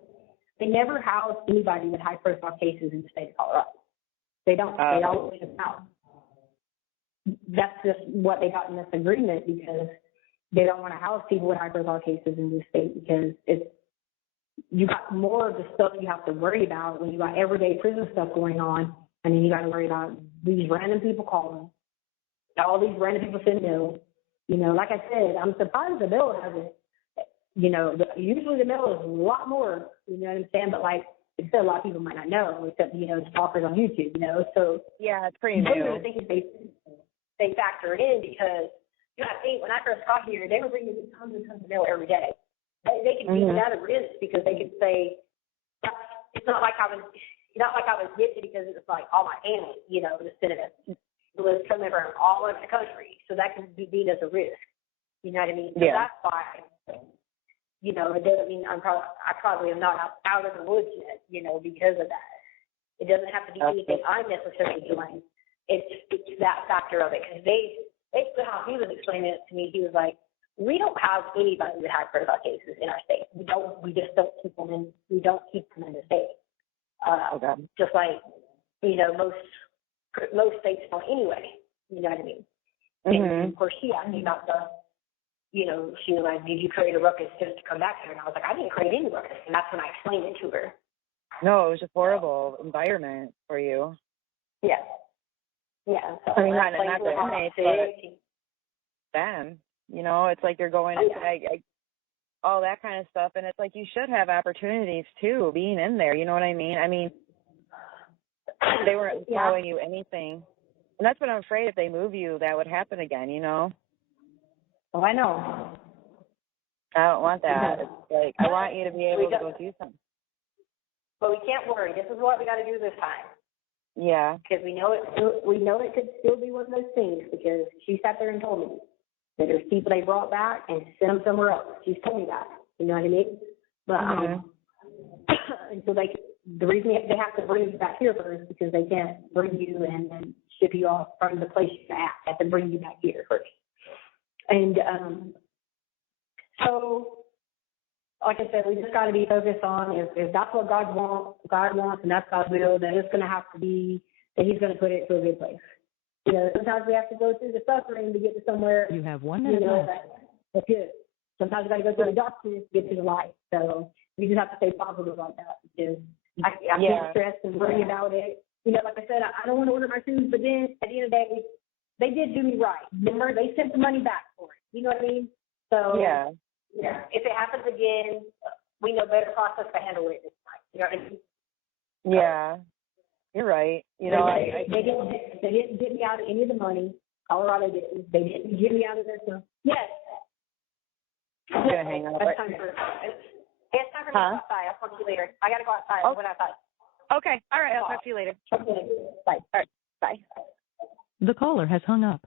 They never house anybody with high profile cases in the state of Colorado. They don't. They always house. That's just what they got in this agreement because they don't want to house people with high profile cases in this state because you got more of the stuff you have to worry about when you got everyday prison stuff going on, and then you got to worry about these random people calling, all these random people sending bills. Like I said, I'm surprised the bill hasn't. Usually the mail is a lot more, you know what I'm saying? But like I said, a lot of people might not know, except, the stalkers on YouTube, so. Yeah, it's pretty new. I think they factor it in because, I think when I first got here, they were bringing me tons and tons of mail every day. They could be at a risk because they could say, it's not like I was getting it because it was like all my family, just sitting it was coming from all over the country. So that could be viewed as a risk. You know what I mean? So that's why. It doesn't mean I probably am not out of the woods yet, because of that. It doesn't have to be anything I'm necessarily doing. It's that factor of it. Because how he was explaining it to me, he was like, we don't have anybody with high profile cases in our state. We just don't keep them in. We don't keep them in the state. Just like, most states don't anyway. You know what I mean? And of course, he asked me about she was like, did you create a ruckus just to come back here? And I was like, I didn't create any ruckus. And that's when I explained it to her. No, it was a horrible environment for you. Yeah. Yeah. So I mean, not the inmates, but them. It's like you're going into all that kind of stuff, and it's like you should have opportunities too, being in there. You know what I mean? I mean, they weren't telling you anything, and that's what I'm afraid if they move you, that would happen again. Oh, I know. I don't want that. It's like I want you to be able to go do something. But we can't worry. This is what we got to do this time. Yeah. Because we know it could still be one of those things, because she sat there and told me that there's people they brought back and sent them somewhere else. She's told me that. You know what I mean? But and so the reason they have to bring you back here first, because they can't bring you and then ship you off from the place you're at. They have to bring you back here first. And so, like I said, we just got to be focused on if that's what God wants, and that's God's will, then it's going to have to be that He's going to put it to a good place. Sometimes we have to go through the suffering to get to somewhere. You have 1 minute left. That's good. Sometimes we got to go through the darkness to get to the light. So we just have to stay positive on that, because I can't stress and worry about it. Like I said, I don't want to order my shoes, but then at the end of the day, they did do me right. Remember, they sent the money back for it. You know what I mean? So yeah. If it happens again, we know better process to handle it this time. You know what I mean? Yeah. You're right. They didn't get me out of any of the money. Colorado didn't. They didn't get me out of this stuff. Yes. I'm gonna hang up. It's time for me to go outside. I'll talk to you later. I gotta go outside. I went outside. Okay. All right. I'll talk to you later. Okay. Bye. All right. Bye. The caller has hung up.